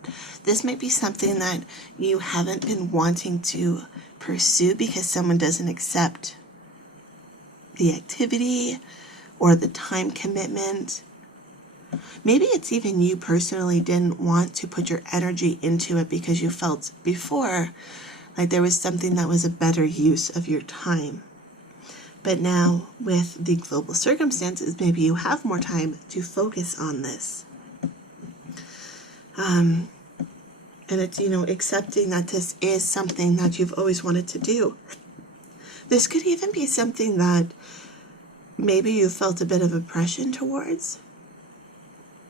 something that you haven't been wanting to pursue because someone doesn't accept the activity or the time commitment. Maybe it's even you personally didn't want to put your energy into it because you felt before like there was something that was a better use of your time. But now, with the global circumstances, maybe you have more time to focus on this. And it's, accepting that this is something that you've always wanted to do. This could even be something that maybe you felt a bit of oppression towards.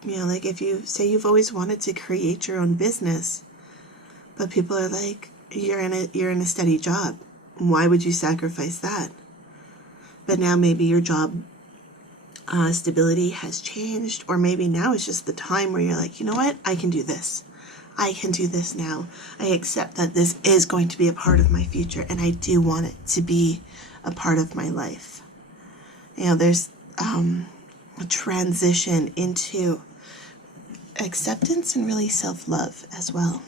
Like if you say you've always wanted to create your own business, but people are like, you're in a steady job. Why would you sacrifice that? But now maybe your job stability has changed, or maybe now it's just the time where you're like, you know what? I can do this. I can do this now. I accept that this is going to be a part of my future, and I do want it to be a part of my life. There's a transition into acceptance and really self-love as well.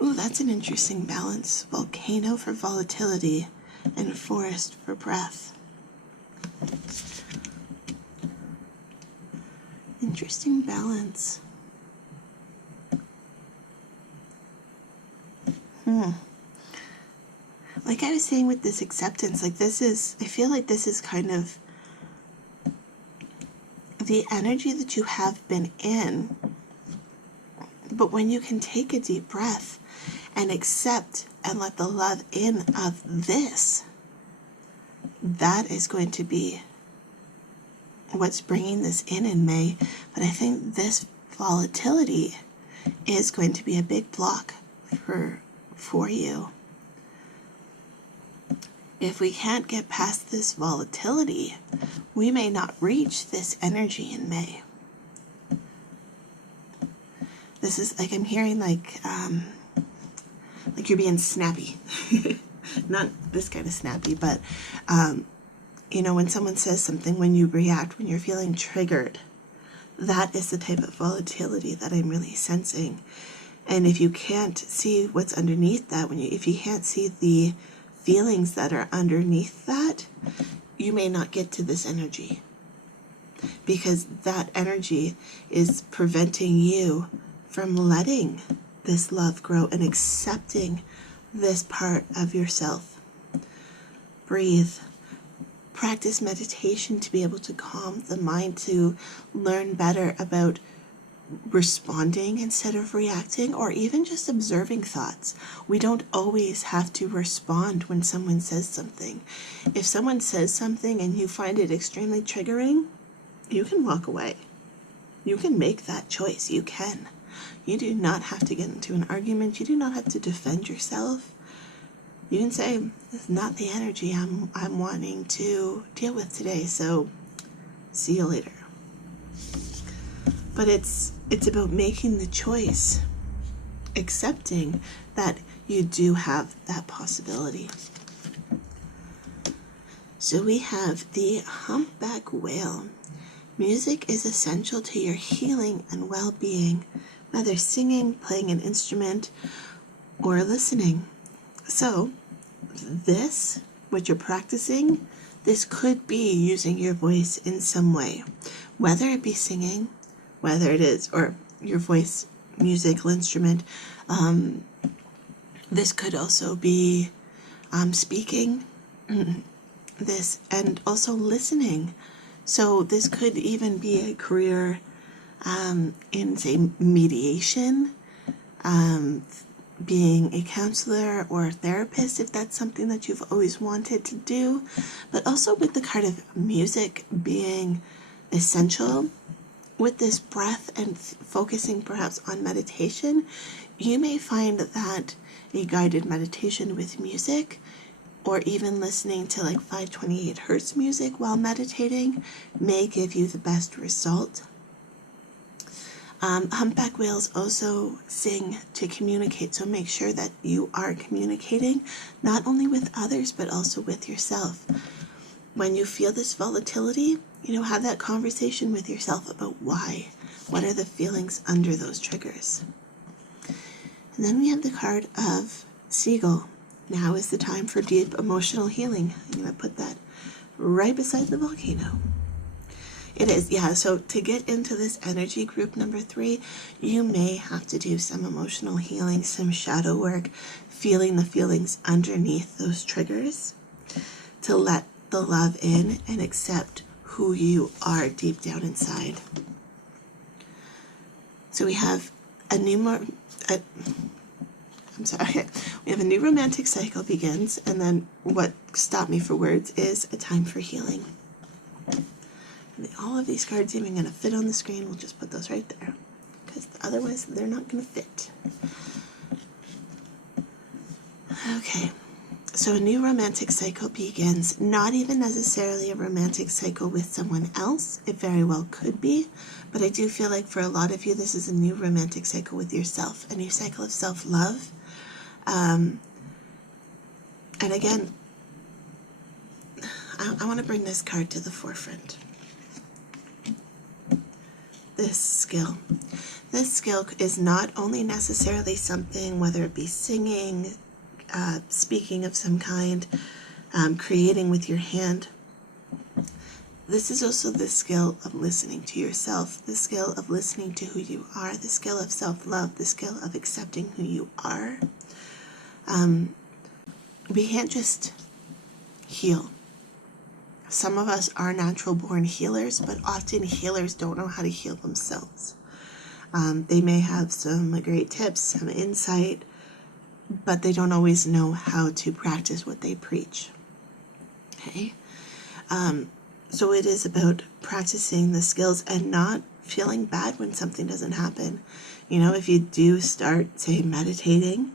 Ooh, that's an interesting balance. Volcano for volatility and forest for breath. Interesting balance. Like I was saying with this acceptance, I feel like this is kind of the energy that you have been in. But when you can take a deep breath and accept and let the love in of this, that is going to be what's bringing this in May. But I think this volatility is going to be a big block for you. If we can't get past this volatility, we may not reach this energy in May. This is like, I'm hearing like you're being snappy. Not this kind of snappy, but when someone says something, when you react, when you're feeling triggered, that is the type of volatility that I'm really sensing. And if you can't see what's underneath that, if you can't see the feelings that are underneath that, you may not get to this energy, because that energy is preventing you from letting this love grow and accepting this part of yourself. Breathe. Practice meditation to be able to calm the mind, to learn better about responding instead of reacting, or even just observing thoughts. We don't always have to respond when someone says something. If someone says something and you find it extremely triggering, you can walk away. You can make that choice. You can. You do not have to get into an argument. You do not have to defend yourself. You can say, this is not the energy I'm wanting to deal with today, so see you later. But it's about making the choice, accepting that you do have that possibility. So we have the humpback whale. Music is essential to your healing and well-being, whether singing, playing an instrument, or listening. So this, what you're practicing, this could be using your voice in some way, whether it be singing, whether it is, or your voice, musical instrument. This could also be speaking, this, and also listening. So this could even be a career in, say, mediation, being a counselor or a therapist, if that's something that you've always wanted to do. But also with the card of music being essential, with this breath and focusing perhaps on meditation, you may find that a guided meditation with music, or even listening to like 528 hertz music while meditating, may give you the best result. Humpback whales also sing to communicate, so make sure that you are communicating not only with others but also with yourself. When you feel this volatility, have that conversation with yourself about why. What are the feelings under those triggers? And then we have the card of Seagull. Now is the time for deep emotional healing. I'm going to put that right beside the volcano. It is, yeah, so to get into this energy group number 3, you may have to do some emotional healing, some shadow work, feeling the feelings underneath those triggers, to let the love in and accept who you are deep down inside. So we have a new we have a new romantic cycle begins, and then what stopped me for words is a time for healing. And all of these cards even going to fit on the screen. We'll just put those right there, because otherwise they're not going to fit. Okay, so a new romantic cycle begins, not even necessarily a romantic cycle with someone else. It very well could be, but I do feel like for a lot of you, this is a new romantic cycle with yourself, a new cycle of self-love. And again, I want to bring this card to the forefront. This skill is not only necessarily something, whether it be singing, speaking of some kind, creating with your hand. This is also the skill of listening to yourself, the skill of listening to who you are, the skill of self-love, the skill of accepting who you are. We can't just heal. Some of us are natural born healers, but often healers don't know how to heal themselves. They may have some great tips, some insight, but they don't always know how to practice what they preach. Okay? So it is about practicing the skills and not feeling bad when something doesn't happen. You know, if you do start, say, meditating,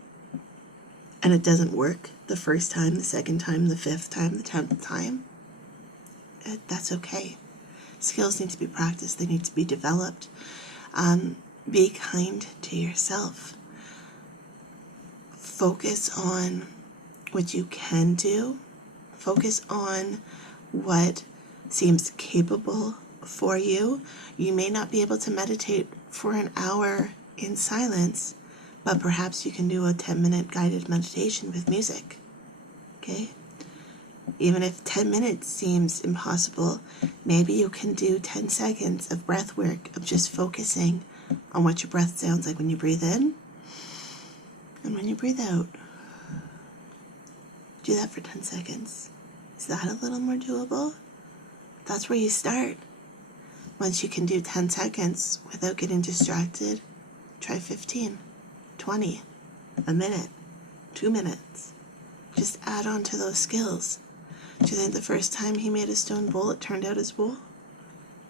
and it doesn't work the first time, the second time, the fifth time, the 10th time, that's okay. Skills need to be practiced. They need to be developed. Be kind to yourself. Focus on what you can do. Focus on what seems capable for you. You may not be able to meditate for an hour in silence, but perhaps you can do a 10-minute guided meditation with music. Okay? Even if 10 minutes seems impossible, maybe you can do 10 seconds of breath work, of just focusing on what your breath sounds like when you breathe in and when you breathe out. Do that for 10 seconds. Is that a little more doable? That's where you start. Once you can do 10 seconds without getting distracted, try 15, 20, a minute, 2 minutes. Just add on to those skills. Do you think the first time he made a stone bowl, it turned out his bowl?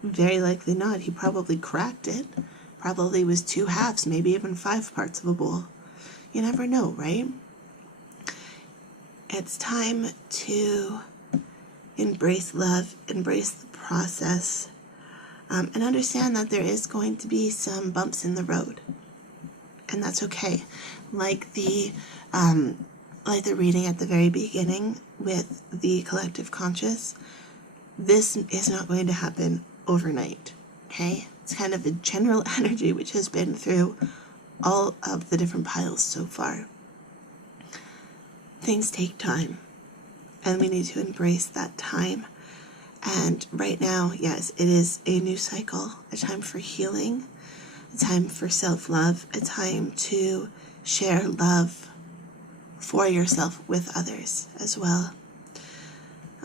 Very likely not. He probably cracked it. Probably was 2 halves, maybe even 5 parts of a bowl. You never know, right? It's time to embrace love, embrace the process, and understand that there is going to be some bumps in the road. And that's okay. Like the reading at the very beginning with the collective conscious, this is not going to happen overnight, okay? It's kind of a general energy which has been through all of the different piles so far. Things take time, and we need to embrace that time. And right now, yes, it is a new cycle, a time for healing, a time for self-love, a time to share love for yourself with others as well.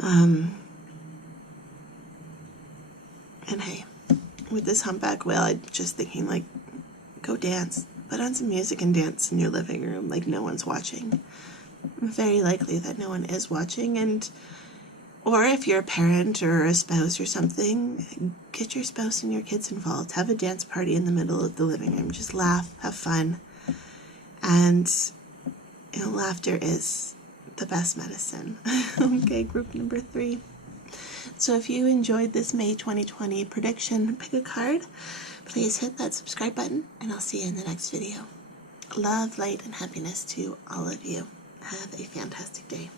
And hey, with this humpback whale, I'm just thinking, like, go dance. Put on some music and dance in your living room like no one's watching. Very likely that no one is watching, or if you're a parent or a spouse or something, get your spouse and your kids involved. Have a dance party in the middle of the living room. Just laugh, have fun. And, you know, laughter is the best medicine. Okay, group number 3. So if you enjoyed this May 2020 prediction, pick a card. Please hit that subscribe button, and I'll see you in the next video. Love, light, and happiness to all of you. Have a fantastic day.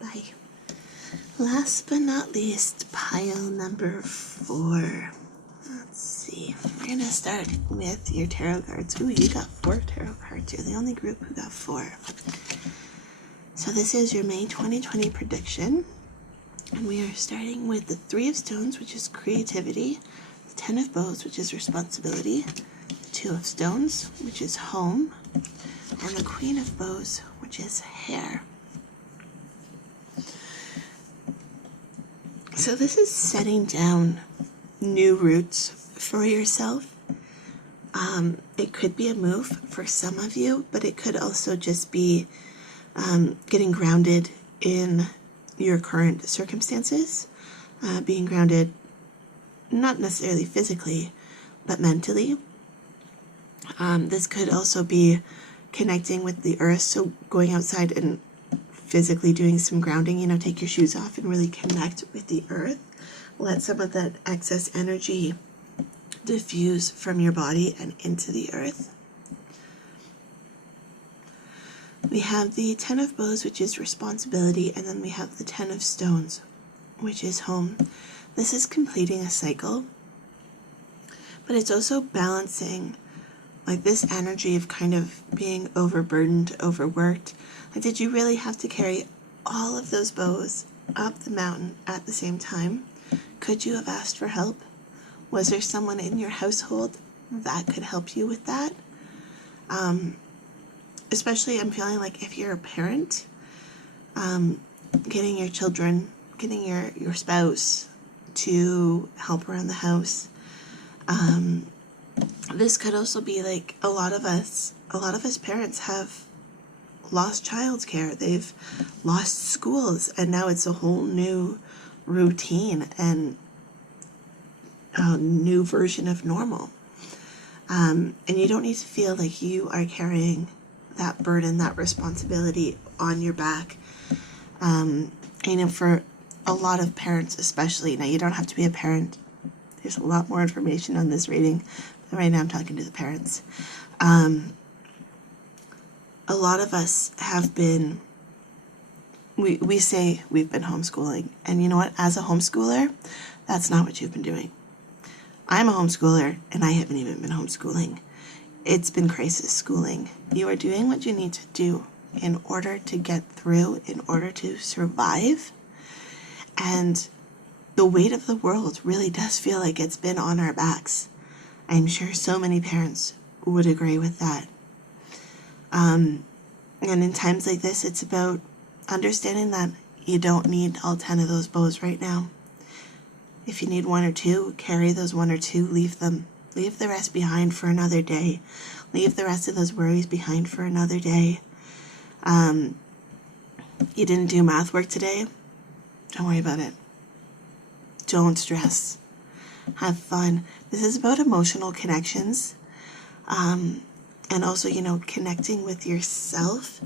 Bye. Last but not least, pile number 4. Let's see. We're going to start with your tarot cards. Ooh, you got 4 tarot cards. You're the only group who got 4. So this is your May 2020 prediction. And we are starting with the 3 of Stones, which is creativity, the 10 of Bows, which is responsibility, the 2 of Stones, which is home, and the Queen of Bows, which is hair. So this is setting down new roots for yourself. It could be a move for some of you, but it could also just be getting grounded in your current circumstances, being grounded not necessarily physically, but mentally. This could also be connecting with the earth, so going outside and physically doing some grounding, take your shoes off and really connect with the earth. Let some of that excess energy diffuse from your body and into the earth. We have the Ten of Bows, which is responsibility, and then we have the Ten of Stones, which is home. This is completing a cycle, but it's also balancing like this energy of kind of being overburdened, overworked. Like, did you really have to carry all of those bows up the mountain at the same time? Could you have asked for help? Was there someone in your household that could help you with that? Especially, I'm feeling like if you're a parent, getting your children, getting your spouse to help around the house. This could also be like a lot of us parents have lost childcare. They've lost schools, and now it's a whole new routine and a new version of normal. And you don't need to feel like you are carrying that burden, that responsibility on your back. For a lot of parents especially, now you don't have to be a parent. There's a lot more information on this reading, but right now I'm talking to the parents. A lot of us have been, we say we've been homeschooling, and you know what? As a homeschooler, that's not what you've been doing. I'm a homeschooler, and I haven't even been homeschooling. It's been crisis schooling. You are doing what you need to do in order to get through, in order to survive. And the weight of the world really does feel like it's been on our backs. I'm sure so many parents would agree with that. And in times like this, it's about understanding that you don't need all 10 of those bows right now. If you need one or two, carry those one or two, leave them. Leave the rest behind for another day. Leave the rest of those worries behind for another day. You didn't do math work today? Don't worry about it. Don't stress. Have fun. This is about emotional connections. And also, connecting with yourself,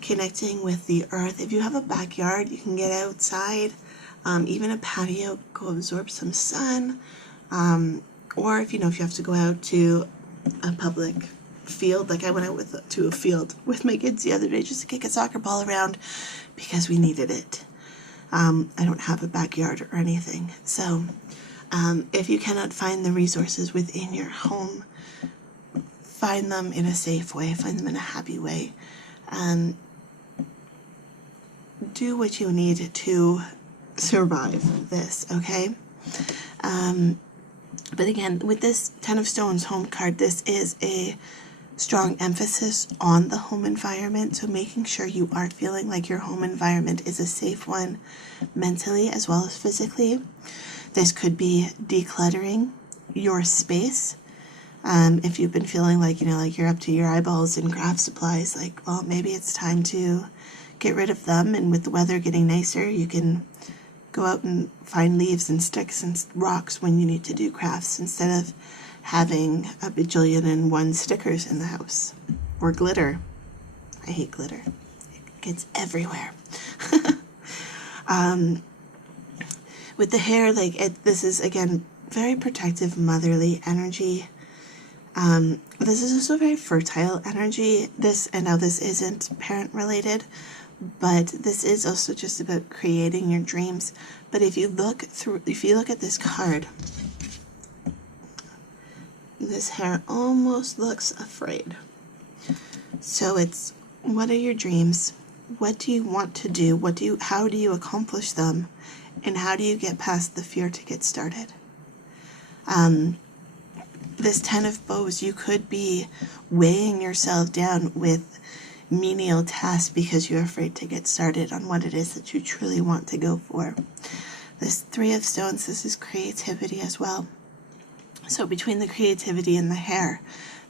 connecting with the earth. If you have a backyard, you can get outside, even a patio, go absorb some sun. Or if you have to go out to a public field, like I went out to a field with my kids the other day just to kick a soccer ball around because we needed it. I don't have a backyard or anything. So if you cannot find the resources within your home, find them in a safe way, find them in a happy way. Do what you need to survive this, okay? But again, with this Ten of Stones home card, this is a strong emphasis on the home environment. So making sure you are feeling like your home environment is a safe one mentally as well as physically. This could be decluttering your space. If you've been feeling like, like you're up to your eyeballs in craft supplies, like, well, maybe it's time to get rid of them. And with the weather getting nicer, you can go out and find leaves and sticks and rocks when you need to do crafts instead of having a bajillion and one stickers in the house. Or glitter. I hate glitter. It gets everywhere. With the hair, this is, again, very protective, motherly energy. This is also very fertile energy. Now this isn't parent related, but this is also just about creating your dreams. But if you look at this card, this hair almost looks afraid. So it's, what are your dreams? What do you want to do? How do you accomplish them? And how do you get past the fear to get started? This Ten of Bows, you could be weighing yourself down with menial tasks because you're afraid to get started on what it is that you truly want to go for. This Three of Stones, this is creativity as well. So between the creativity and the hair,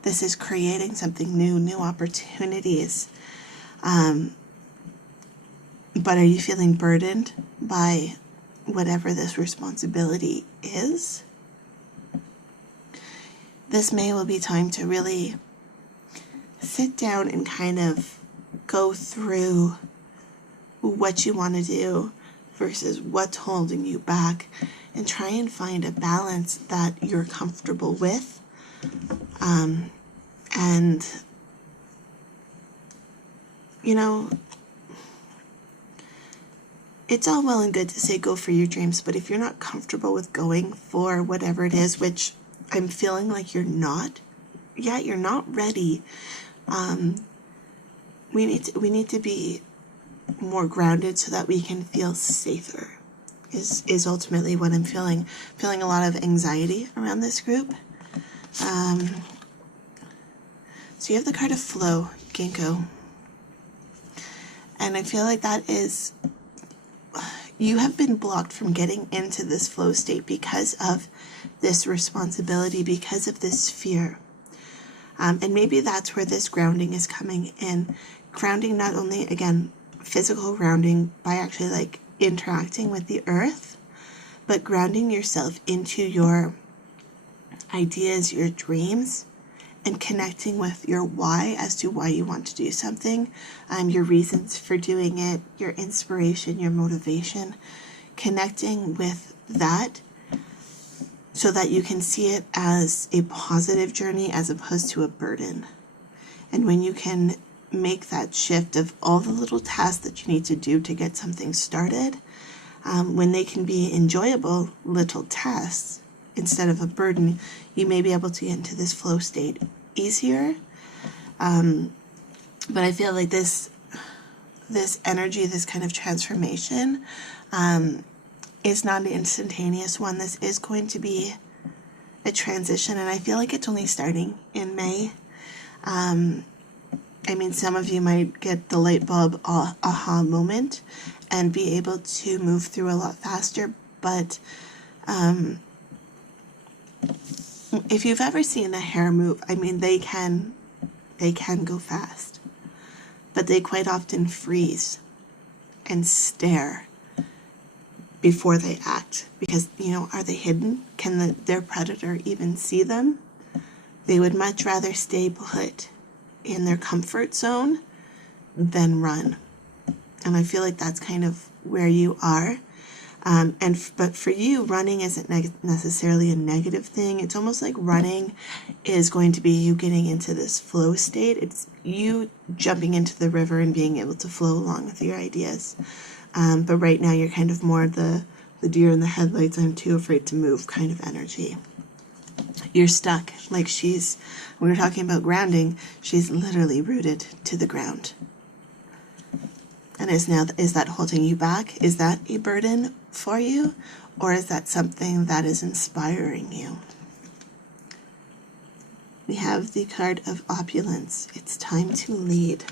this is creating something new opportunities. But are you feeling burdened by whatever this responsibility is? This may well be time to really sit down and kind of go through what you want to do versus what's holding you back, and try and find a balance that you're comfortable with. And, you know, it's all well and good to say go for your dreams, but if you're not comfortable with going for whatever it is, which I'm feeling like you're not, you're not ready. We need to be more grounded so that we can feel safer. Is ultimately what I'm feeling. Feeling a lot of anxiety around this group. So you have the card of flow, Ginkgo. And I feel like that is, you have been blocked from getting into this flow state because of this responsibility, because of this fear. And maybe that's where this grounding is coming in. Grounding, not only, again, physical grounding by actually like interacting with the earth, but grounding yourself into your ideas, your dreams, and connecting with your why as to why you want to do something, your reasons for doing it, your inspiration, your motivation, connecting with that so that you can see it as a positive journey as opposed to a burden. And when you can make that shift of all the little tasks that you need to do to get something started, when they can be enjoyable little tasks instead of a burden, you may be able to get into this flow state easier. But I feel like this energy, this kind of transformation, is not an instantaneous one. This is going to be a transition, and I feel like it's only starting in May. I mean, some of you might get the light bulb aha moment and be able to move through a lot faster, but if you've ever seen a hair move, I mean, they can go fast, but they quite often freeze and stare before they act, because, you know, are they hidden? Can their predator even see them? They would much rather stay put in their comfort zone than run. And I feel like that's kind of where you are. But for you, running isn't necessarily a negative thing. It's almost like running is going to be you getting into this flow state. It's you jumping into the river and being able to flow along with your ideas. But right now you're kind of more the deer in the headlights, I'm too afraid to move kind of energy. You're stuck. Like we were talking about grounding, she's literally rooted to the ground. And is that holding you back? Is that a burden for you? Or is that something that is inspiring you? We have the card of opulence. It's time to lead.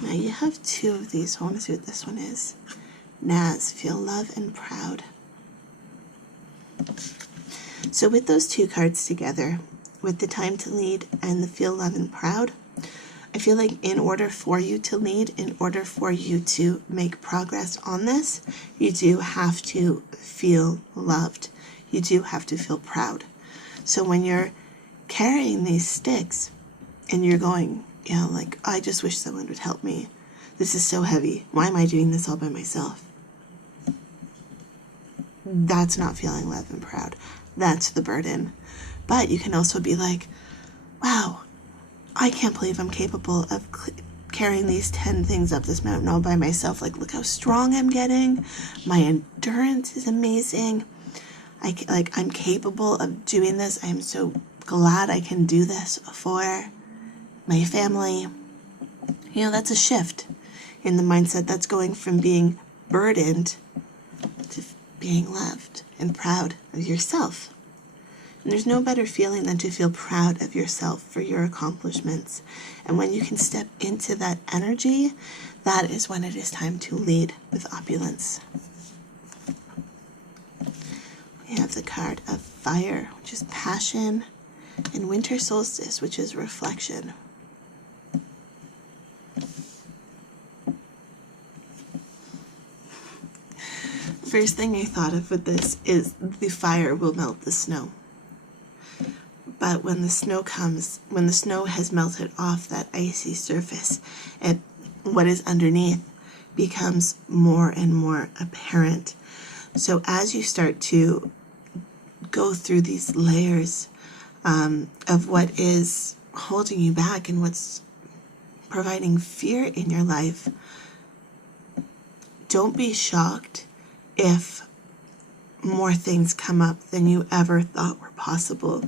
Now you have two of these. I want to see what this one is. Naz, feel love and proud. So with those two cards together, with the time to lead and the feel love and proud, I feel like in order for you to lead, in order for you to make progress on this, you do have to feel loved. You do have to feel proud. So when you're carrying these sticks and you're going, you know, like, I just wish someone would help me. This is so heavy. Why am I doing this all by myself? That's not feeling love and proud. That's the burden. But you can also be like, wow, I can't believe I'm capable of carrying these 10 things up this mountain all by myself. Like, look how strong I'm getting. My endurance is amazing. I'm capable of doing this. I'm so glad I can do this for my family. You know, that's a shift in the mindset. That's going from being burdened to being loved and proud of yourself. And there's no better feeling than to feel proud of yourself for your accomplishments. And when you can step into that energy, that is when it is time to lead with opulence. We have the card of fire, which is passion, and winter solstice, which is reflection. First thing I thought of with this is the fire will melt the snow. But when the snow comes, when the snow has melted off that icy surface, what is underneath becomes more and more apparent. So as you start to go through these layers of what is holding you back and what's providing fear in your life, don't be shocked if more things come up than you ever thought were possible.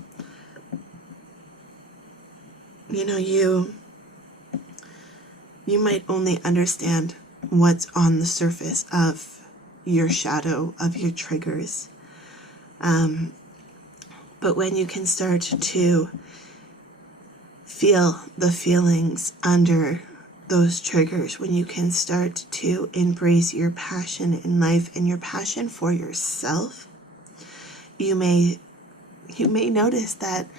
You know, you might only understand what's on the surface of your shadow, of your triggers. But when you can start to feel the feelings under those triggers, when you can start to embrace your passion in life and your passion for yourself, you may notice that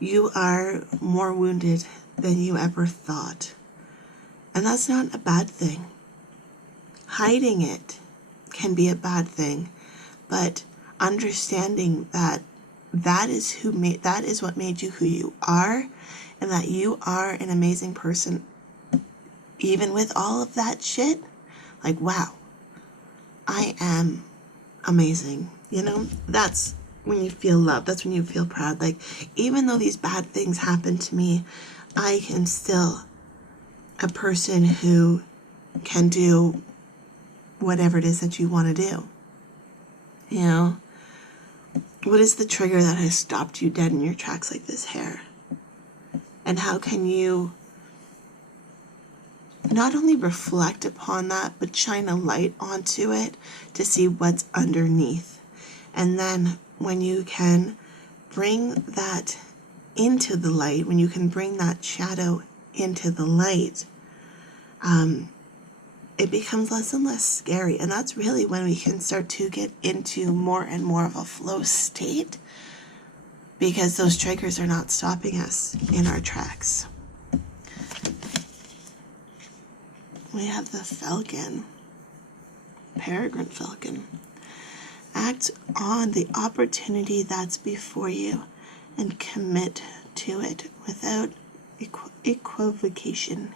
you are more wounded than you ever thought. And that's not a bad thing. Hiding it can be a bad thing, but understanding that that is what made you who you are, and that you are an amazing person, even with all of that shit. Like, wow, I am amazing. You know, that's when you feel loved. That's when you feel proud. Like, even though these bad things happen to me, I am still a person who can do whatever it is that you want to do. You know, what is the trigger that has stopped you dead in your tracks like this hair? And how can you not only reflect upon that, but shine a light onto it to see what's underneath? And then when you can bring that into the light, when you can bring that shadow into the light, it becomes less and less scary. And that's really when we can start to get into more and more of a flow state, because those triggers are not stopping us in our tracks. We have the Falcon, Peregrine Falcon. Act on the opportunity that's before you and commit to it without equivocation.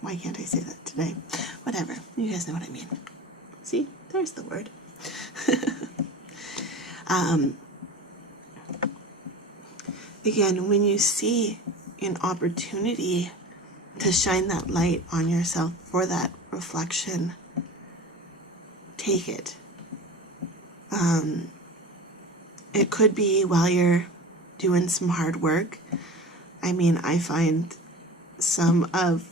Why can't I say that today? Whatever. You guys know what I mean. See? There's the word. Again, when you see an opportunity to shine that light on yourself for that reflection, take it. It could be while you're doing some hard work. I mean, I find some of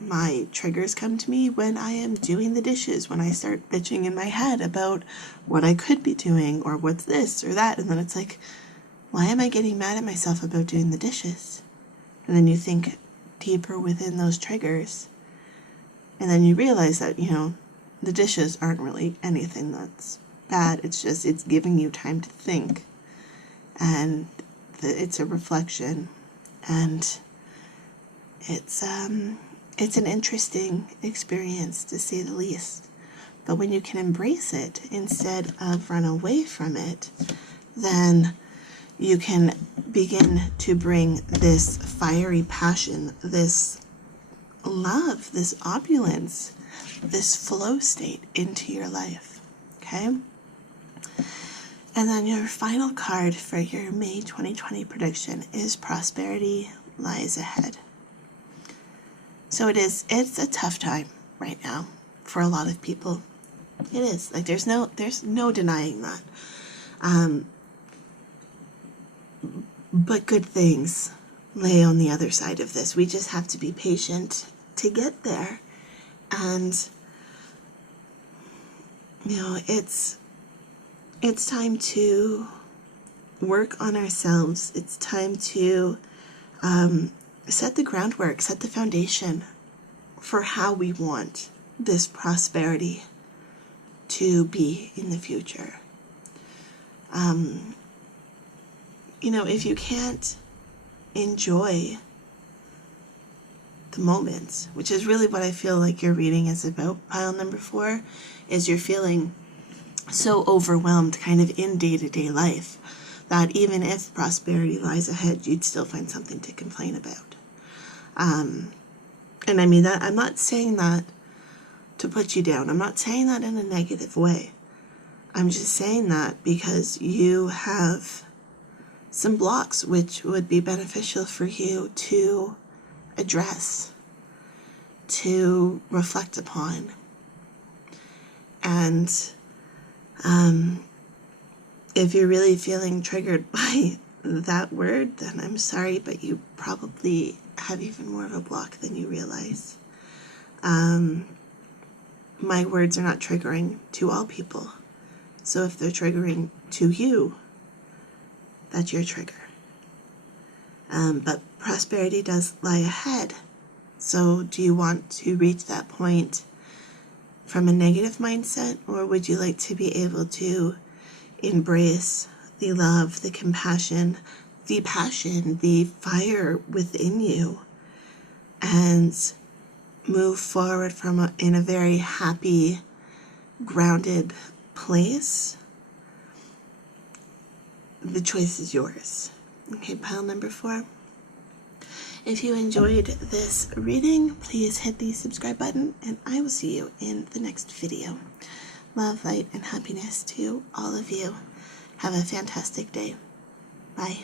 my triggers come to me when I am doing the dishes, when I start bitching in my head about what I could be doing or what's this or that, and then it's like, why am I getting mad at myself about doing the dishes? And then you think deeper within those triggers, and then you realize that, you know, the dishes aren't really anything that's bad. It's just, it's giving you time to think, and it's a reflection, and it's an interesting experience, to say the least. But when you can embrace it instead of run away from it, then you can begin to bring this fiery passion, this love, this opulence, this flow state into your life. Okay? And then your final card for your May 2020 prediction is Prosperity Lies Ahead. So it's a tough time right now for a lot of people. It is. Like, there's no denying that. But good things lay on the other side of this. We just have to be patient to get there. And, you know, it's time to work on ourselves. It's time to set the groundwork, set the foundation for how we want this prosperity to be in the future. You know, if you can't enjoy the moments, which is really what I feel like your reading is about, pile number 4, is you're feeling so overwhelmed kind of in day-to-day life that even if prosperity lies ahead, you'd still find something to complain about. And I mean that, I'm not saying that to put you down. I'm not saying that in a negative way. I'm just saying that because you have some blocks which would be beneficial for you to address, to reflect upon. And if you're really feeling triggered by that word, then I'm sorry, but you probably have even more of a block than you realize. My words are not triggering to all people. So if they're triggering to you, that's your trigger. But prosperity does lie ahead. So do you want to reach that point from a negative mindset, or would you like to be able to embrace the love, the compassion, the passion, the fire within you, and move forward in a very happy, grounded place? The choice is yours. Okay, pile number 4. If you enjoyed this reading, please hit the subscribe button, and I will see you in the next video. Love, light, and happiness to all of you. Have a fantastic day. Bye.